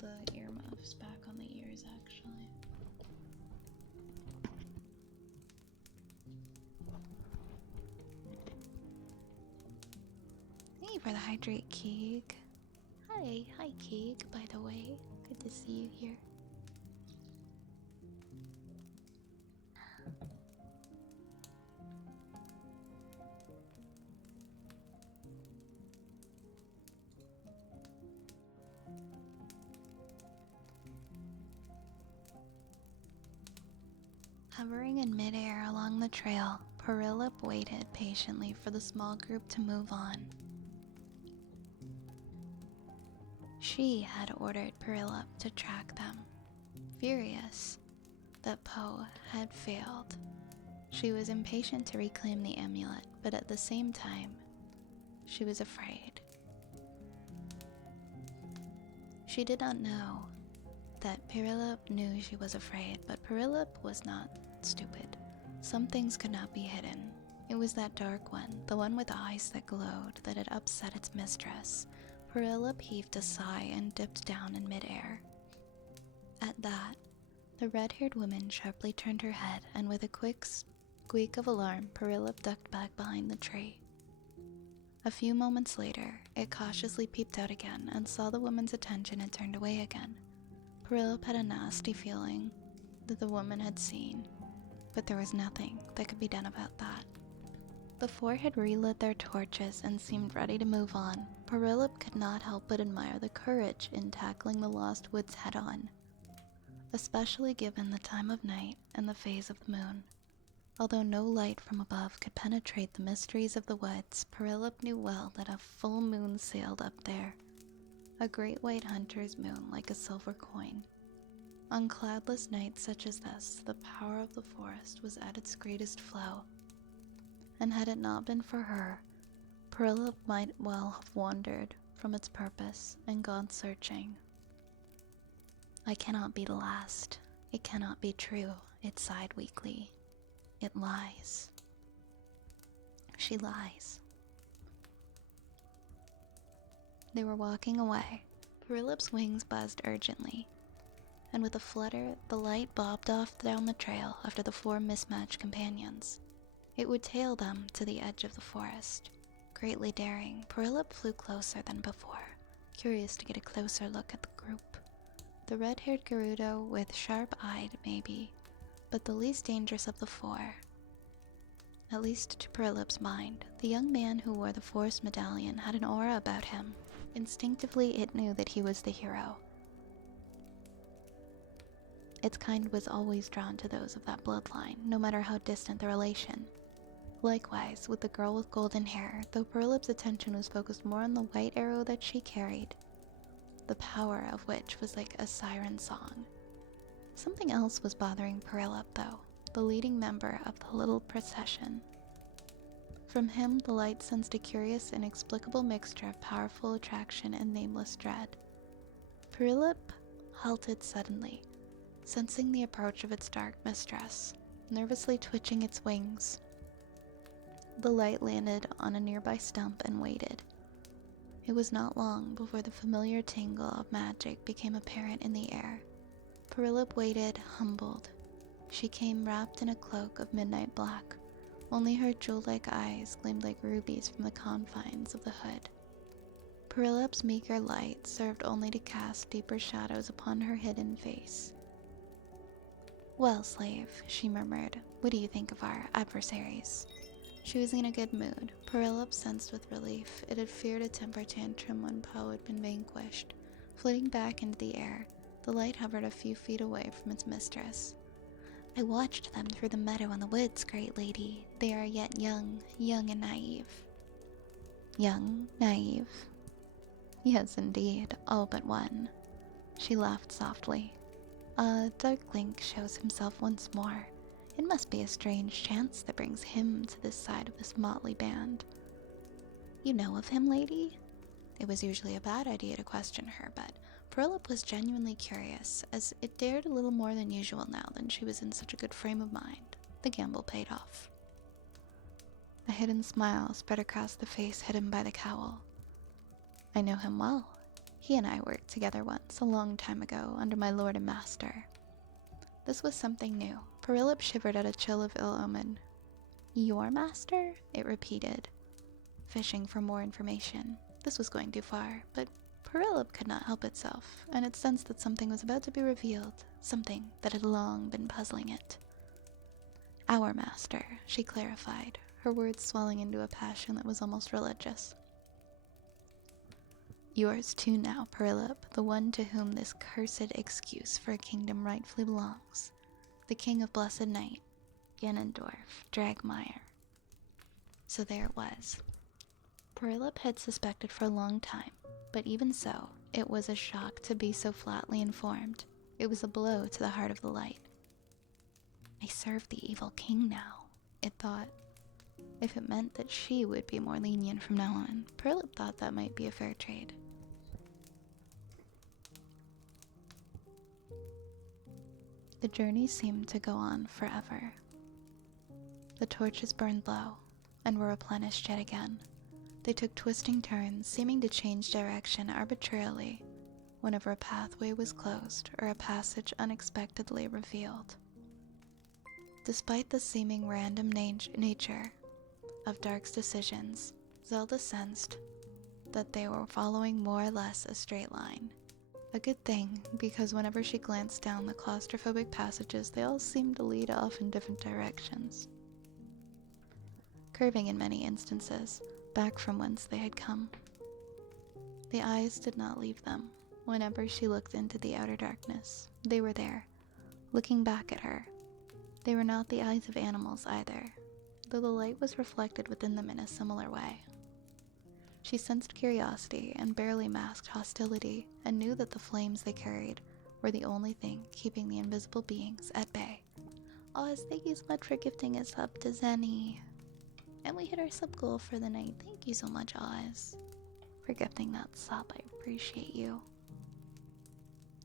the earmuffs back on the ears, actually. Hey, for the hydrate, Keeg. Hi, Keeg, by the way. Good to see you here. Hovering in midair along the trail, Perilip waited patiently for the small group to move on. She had ordered Perilip to track them, furious that Poe had failed. She was impatient to reclaim the amulet, but at the same time, she was afraid. She did not know that Perilip knew she was afraid, but Perilip was not stupid. Some things could not be hidden. It was that dark one, the one with eyes that glowed, that had upset its mistress. Perilip heaved a sigh and dipped down in midair. At that, the red-haired woman sharply turned her head, and with a quick squeak of alarm, Perilip ducked back behind the tree. A few moments later, it cautiously peeped out again and saw the woman's attention and turned away again. Perilip had a nasty feeling that the woman had seen, but there was nothing that could be done about that. The four had relit their torches and seemed ready to move on. Perilip could not help but admire the courage in tackling the lost woods head-on, especially given the time of night and the phase of the moon. Although no light from above could penetrate the mysteries of the woods, Perilip knew well that a full moon sailed up there, a great white hunter's moon like a silver coin. On cloudless nights such as this, the power of the forest was at its greatest flow, and had it not been for her, Perilip might well have wandered from its purpose and gone searching. I cannot be the last. It cannot be true, it sighed weakly. It lies. She lies. They were walking away. Perilip's wings buzzed urgently, and with a flutter, the light bobbed off down the trail after the four mismatched companions. It would tail them to the edge of the forest. Greatly daring, Perilip flew closer than before, curious to get a closer look at the group. The red-haired Gerudo, with sharp-eyed maybe, but the least dangerous of the four. At least to Perilip's mind, the young man who wore the forest medallion had an aura about him. Instinctively it knew that he was the hero. Its kind was always drawn to those of that bloodline, no matter how distant the relation. Likewise, with the girl with golden hair, though Perilip's attention was focused more on the white arrow that she carried, the power of which was like a siren song. Something else was bothering Perilip, though, the leading member of the little procession. From him, the light sensed a curious, inexplicable mixture of powerful attraction and nameless dread. Perilip halted suddenly, sensing the approach of its dark mistress, nervously twitching its wings. The light landed on a nearby stump and waited. It was not long before the familiar tingle of magic became apparent in the air. Perilip waited, humbled. She came wrapped in a cloak of midnight black. Only her jewel-like eyes gleamed like rubies from the confines of the hood. Perilip's meager light served only to cast deeper shadows upon her hidden face. "Well, slave," she murmured, "what do you think of our adversaries?" She was in a good mood. Perilip sensed with relief. It had feared a temper tantrum when Poe had been vanquished. Flitting back into the air, the light hovered a few feet away from its mistress. "I watched them through the meadow and the woods, great lady. They are yet young and naive." Young, naive. Yes, indeed, all but one. She laughed softly. Dark Link shows himself once more. It must be a strange chance that brings him to this side of this motley band. "You know of him, lady?" It was usually a bad idea to question her, but Perilip was genuinely curious, as it dared a little more than usual now that she was in such a good frame of mind. The gamble paid off. A hidden smile spread across the face hidden by the cowl. "I know him well. He and I worked together once, a long time ago, under my lord and master. This was something new. Perilip shivered at a chill of ill omen. Your master? It repeated, fishing for more information. This was going too far, but Perilip could not help itself, and it sensed that something was about to be revealed, something that had long been puzzling it. Our master, she clarified, her words swelling into a passion that was almost religious. Yours too now, Perilip, the one to whom this cursed excuse for a kingdom rightfully belongs. The king of Blessed Night, Ganondorf, Dragmire. So there it was. Perilip had suspected for a long time, but even so, it was a shock to be so flatly informed. It was a blow to the heart of the light. I serve the evil king now, it thought. If it meant that she would be more lenient from now on, Perilip thought that might be a fair trade. The journey seemed to go on forever. The torches burned low, and were replenished yet again. They took twisting turns, seeming to change direction arbitrarily whenever a pathway was closed or a passage unexpectedly revealed. Despite the seeming random nature of Dark's decisions, Zelda sensed that they were following more or less a straight line. A good thing, because whenever she glanced down the claustrophobic passages, they all seemed to lead off in different directions, curving in many instances, back from whence they had come. The eyes did not leave them. Whenever she looked into the outer darkness, they were there, looking back at her. They were not the eyes of animals either, though the light was reflected within them in a similar way. She sensed curiosity and barely masked hostility, and knew that the flames they carried were the only thing keeping the invisible beings at bay. Oz, thank you so much for gifting us up to Zenny. And we hit our sub goal for the night. Thank you so much, Oz, for gifting that sub. I appreciate you.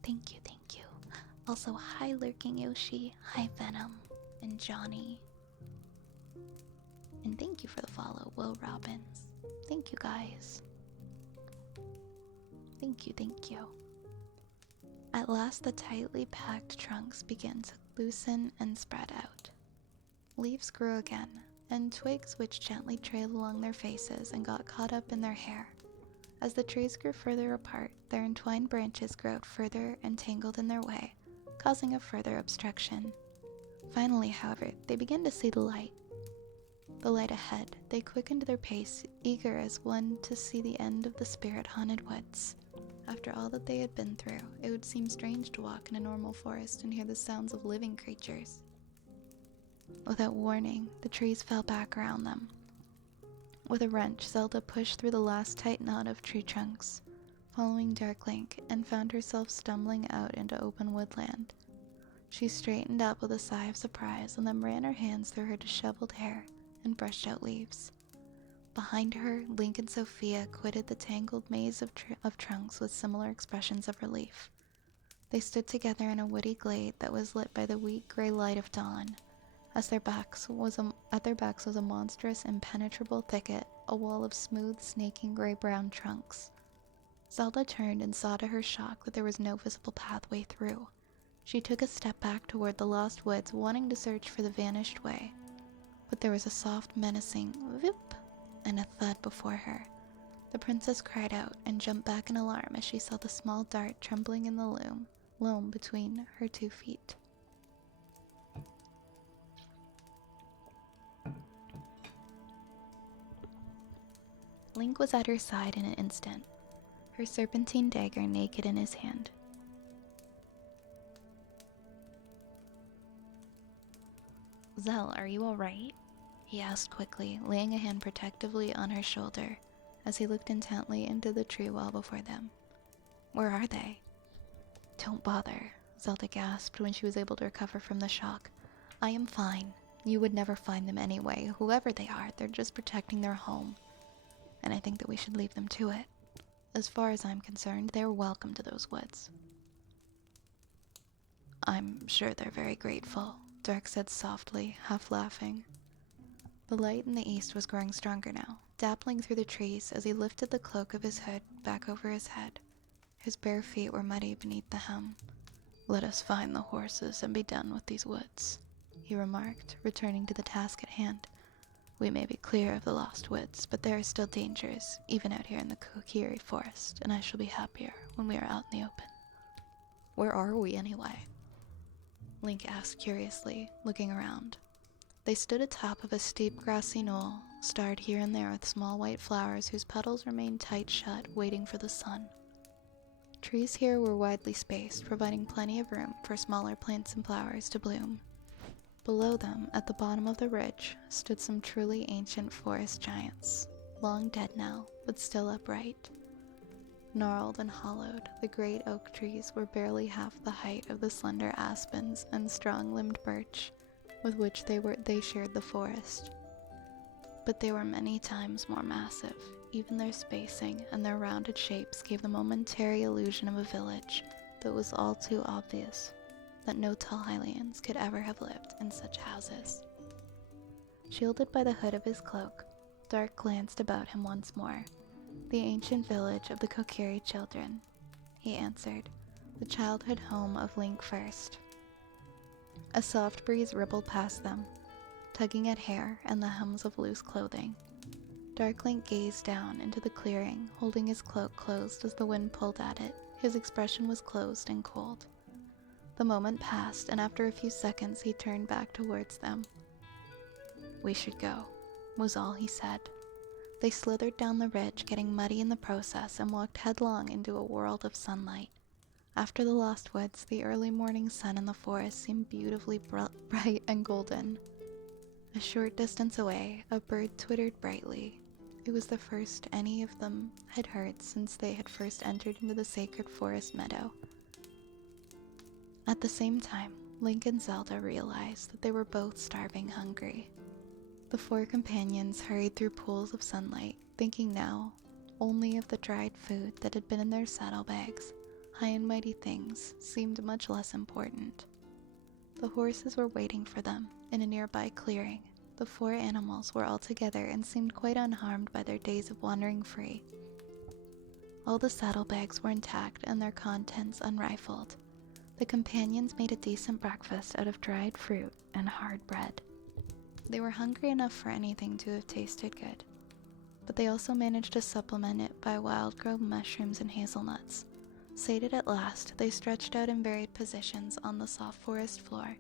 Thank you, thank you. Also, hi Lurking Yoshi, hi Venom, and Johnny. And thank you for the follow, Will Robbins. Thank you, guys. Thank you, thank you. At last, the tightly packed trunks began to loosen and spread out. Leaves grew again, and twigs which gently trailed along their faces and got caught up in their hair. As the trees grew further apart, their entwined branches grew out further and tangled in their way, causing a further obstruction. Finally, however, they began to see the light. The light ahead, they quickened their pace, eager as one to see the end of the spirit-haunted woods. After all that they had been through, it would seem strange to walk in a normal forest and hear the sounds of living creatures. Without warning, the trees fell back around them. With a wrench, Zelda pushed through the last tight knot of tree trunks, following Dark Link, and found herself stumbling out into open woodland. She straightened up with a sigh of surprise and then ran her hands through her disheveled hair and brushed out leaves. Behind her, Link and Sophia quitted the tangled maze of trunks with similar expressions of relief. They stood together in a woody glade that was lit by the weak gray light of dawn. At their backs was a monstrous, impenetrable thicket, a wall of smooth, snaking gray-brown trunks. Zelda turned and saw to her shock that there was no visible pathway through. She took a step back toward the lost woods, wanting to search for the vanished way. But there was a soft, menacing "Vip" and a thud before her. The princess cried out and jumped back in alarm as she saw the small dart trembling in the loam between her 2 feet. Link was at her side in an instant, her serpentine dagger naked in his hand. Zell, are you alright? He asked quickly, laying a hand protectively on her shoulder as he looked intently into the tree wall before them. Where are they? Don't bother, Zelda gasped when she was able to recover from the shock. I am fine. You would never find them anyway. Whoever they are, they're just protecting their home. And I think that we should leave them to it. As far as I'm concerned, they're welcome to those woods. I'm sure they're very grateful, Dark said softly, half laughing. The light in the east was growing stronger now, dappling through the trees as he lifted the cloak of his hood back over his head. His bare feet were muddy beneath the hem. "Let us find the horses and be done with these woods," he remarked, returning to the task at hand. "We may be clear of the lost woods, but there are still dangers, even out here in the Kokiri forest, and I shall be happier when we are out in the open." "Where are we, anyway?" Link asked curiously, looking around. They stood atop of a steep grassy knoll, starred here and there with small white flowers whose petals remained tight shut, waiting for the sun. Trees here were widely spaced, providing plenty of room for smaller plants and flowers to bloom. Below them, at the bottom of the ridge, stood some truly ancient forest giants, long dead now, but still upright. Gnarled and hollowed, the great oak trees were barely half the height of the slender aspens and strong-limbed birch with which they shared the forest. But they were many times more massive. Even their spacing and their rounded shapes gave the momentary illusion of a village that was all too obvious that no tall Hylians could ever have lived in such houses. Shielded by the hood of his cloak, Dark glanced about him once more. "The ancient village of the Kokiri children," he answered, "the childhood home of Link first." A soft breeze rippled past them, tugging at hair and the hems of loose clothing. Dark Link gazed down into the clearing, holding his cloak closed as the wind pulled at it. His expression was closed and cold. The moment passed, and after a few seconds he turned back towards them. "We should go," was all he said. They slithered down the ridge, getting muddy in the process, and walked headlong into a world of sunlight. After the lost woods, the early morning sun in the forest seemed beautifully bright and golden. A short distance away, a bird twittered brightly. It was the first any of them had heard since they had first entered into the sacred forest meadow. At the same time, Link and Zelda realized that they were both starving hungry. The four companions hurried through pools of sunlight, thinking now only of the dried food that had been in their saddlebags. High and mighty things seemed much less important. The horses were waiting for them in a nearby clearing. The four animals were all together and seemed quite unharmed by their days of wandering free. All the saddlebags were intact and their contents unrifled. The companions made a decent breakfast out of dried fruit and hard bread. They were hungry enough for anything to have tasted good, but they also managed to supplement it by wild-grown mushrooms and hazelnuts. Sated at last, they stretched out in varied positions on the soft forest floor,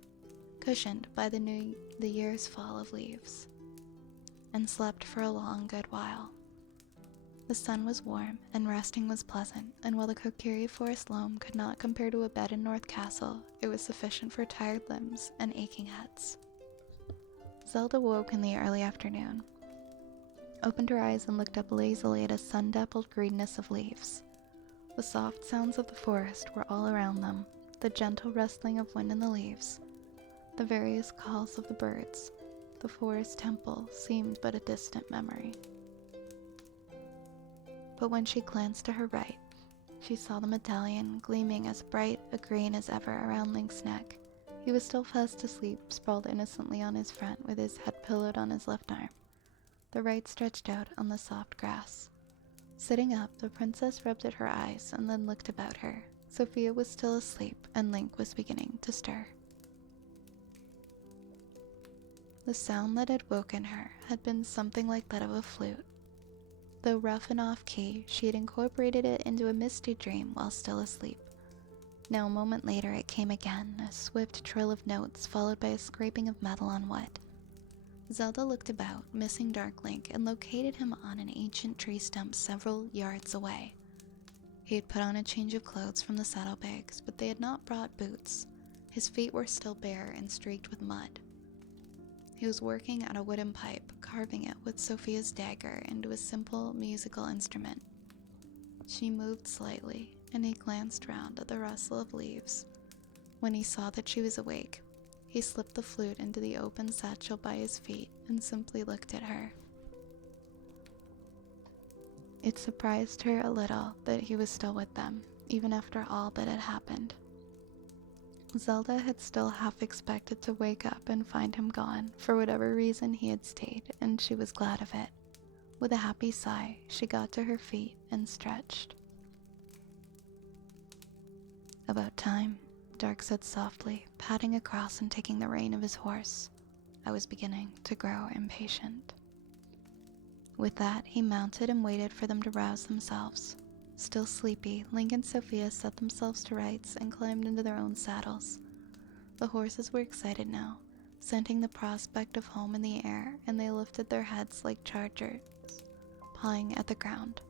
cushioned by the year's fall of leaves, and slept for a long good while. The sun was warm, and resting was pleasant, and while the Kokiri forest loam could not compare to a bed in North Castle, it was sufficient for tired limbs and aching heads. Zelda woke in the early afternoon, opened her eyes and looked up lazily at a sun-dappled greenness of leaves. The soft sounds of the forest were all around them, the gentle rustling of wind in the leaves, the various calls of the birds. The forest temple seemed but a distant memory. But when she glanced to her right, she saw the medallion gleaming as bright a green as ever around Link's neck. He was still fast asleep, sprawled innocently on his front with his head pillowed on his left arm, the right stretched out on the soft grass. Sitting up, the princess rubbed at her eyes and then looked about her. Sophia was still asleep, and Link was beginning to stir. The sound that had woken her had been something like that of a flute. Though rough and off-key, she had incorporated it into a misty dream while still asleep. Now a moment later it came again, a swift trill of notes followed by a scraping of metal on wood. Zelda looked about, missing Dark Link, and located him on an ancient tree stump several yards away. He had put on a change of clothes from the saddlebags, but they had not brought boots. His feet were still bare and streaked with mud. He was working at a wooden pipe, carving it with Sophia's dagger into a simple musical instrument. She moved slightly, and he glanced round at the rustle of leaves. When he saw that she was awake, he slipped the flute into the open satchel by his feet and simply looked at her. It surprised her a little that he was still with them, even after all that had happened. Zelda had still half expected to wake up and find him gone. For whatever reason he had stayed, and she was glad of it. With a happy sigh, she got to her feet and stretched. About time, Dark said softly, patting across and taking the rein of his horse. I was beginning to grow impatient. With that, he mounted and waited for them to rouse themselves. Still sleepy, Link and Sophia set themselves to rights and climbed into their own saddles. The horses were excited now, scenting the prospect of home in the air, and they lifted their heads like chargers, pawing at the ground.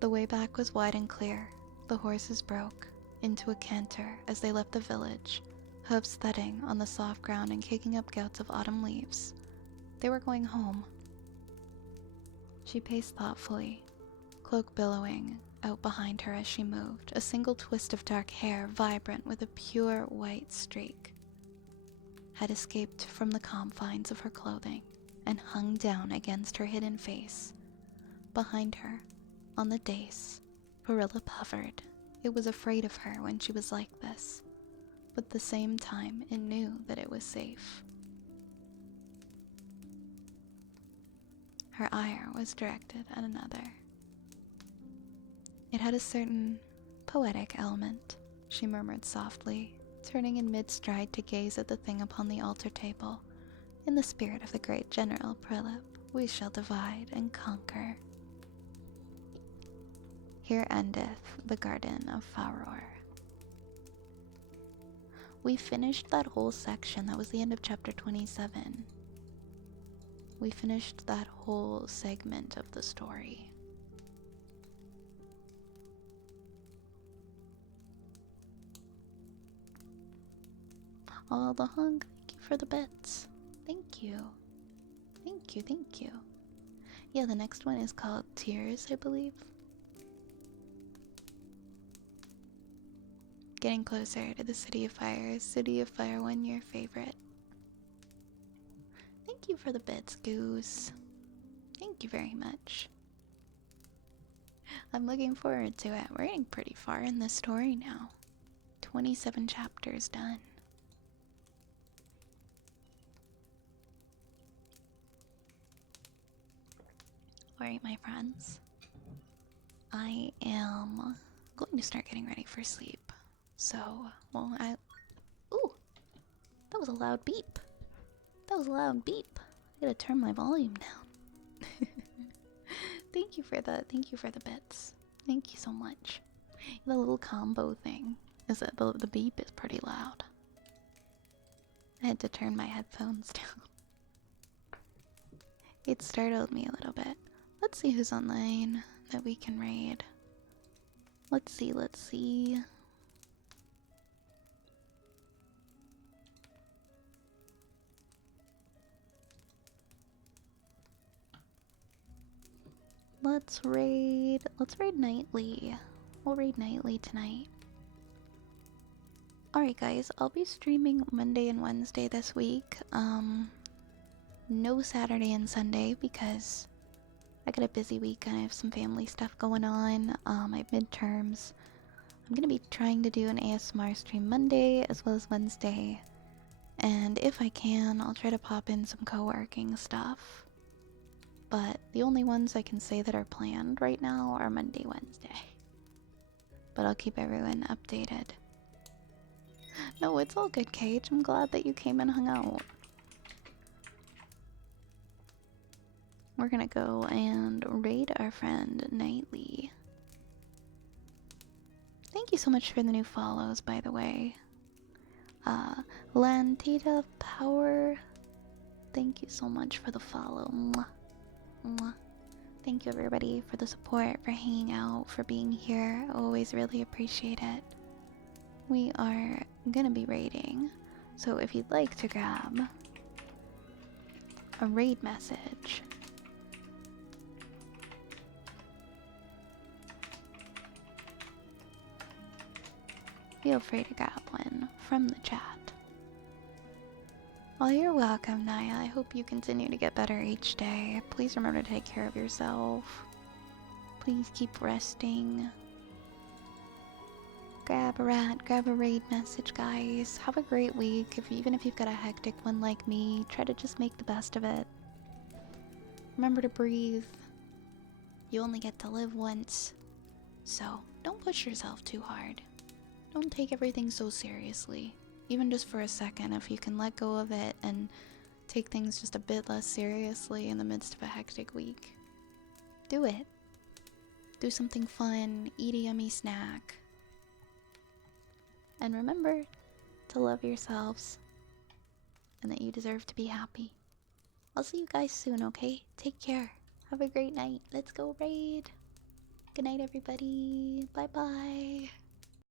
The way back was wide and clear. The horses broke into a canter as they left the village, hooves thudding on the soft ground and kicking up gouts of autumn leaves. They were going home. She paced thoughtfully, cloak billowing out behind her as she moved, a single twist of dark hair, vibrant with a pure white streak, had escaped from the confines of her clothing and hung down against her hidden face. Behind her, on the dais, Perilla hovered. It was afraid of her when she was like this, but at the same time it knew that it was safe. Her ire was directed at another. It had a certain poetic element, she murmured softly, turning in mid-stride to gaze at the thing upon the altar table. In the spirit of the great General Prilip, we shall divide and conquer. Here endeth the Garden of Faror. We finished that whole section. That was the end of chapter 27. We finished that whole segment of the story. All the hung, thank you for the bits. Thank you. Thank you, thank you. Yeah, the next one is called Tears, I believe. Getting closer to the City of Fire. City of Fire 1, your favorite. Thank you for the bits, Goose. Thank you very much. I'm looking forward to it. We're getting pretty far in this story now. 27 chapters done. Alright, my friends. I am going to start getting ready for sleep. So, well, ooh! That was a loud beep. That was a loud beep. I gotta turn my volume down. Thank you for the bits. Thank you so much. The little combo thing is that the beep is pretty loud. I had to turn my headphones down. It startled me a little bit. Let's see who's online that we can raid. Let's see. Let's raid nightly. We'll raid nightly tonight. Alright guys, I'll be streaming Monday and Wednesday this week. No Saturday and Sunday because I got a busy week and I have some family stuff going on. I have midterms. I'm gonna be trying to do an ASMR stream Monday as well as Wednesday. And if I can, I'll try to pop in some co-working stuff. But the only ones I can say that are planned right now are Monday, Wednesday. But I'll keep everyone updated. No, it's all good, Cage. I'm glad that you came and hung out. We're gonna go and raid our friend Nightly. Thank you so much for the new follows, by the way. Lantita Power, thank you so much for the follow. Mwah. Mwah. Thank you everybody for the support, for hanging out, for being here. I always really appreciate it. We are gonna be raiding, so if you'd like to grab a raid message, feel free to grab one from the chat. Well, you're welcome, Naya. I hope you continue to get better each day. Please remember to take care of yourself. Please keep resting. Grab a rat, grab a raid message, guys. Have a great week. Even if you've got a hectic one like me, try to just make the best of it. Remember to breathe. You only get to live once. So, don't push yourself too hard. Don't take everything so seriously. Even just for a second, if you can let go of it and take things just a bit less seriously in the midst of a hectic week, do it. Do something fun, eat a yummy snack. And remember to love yourselves and that you deserve to be happy. I'll see you guys soon, okay? Take care. Have a great night. Let's go raid. Good night, everybody. Bye bye.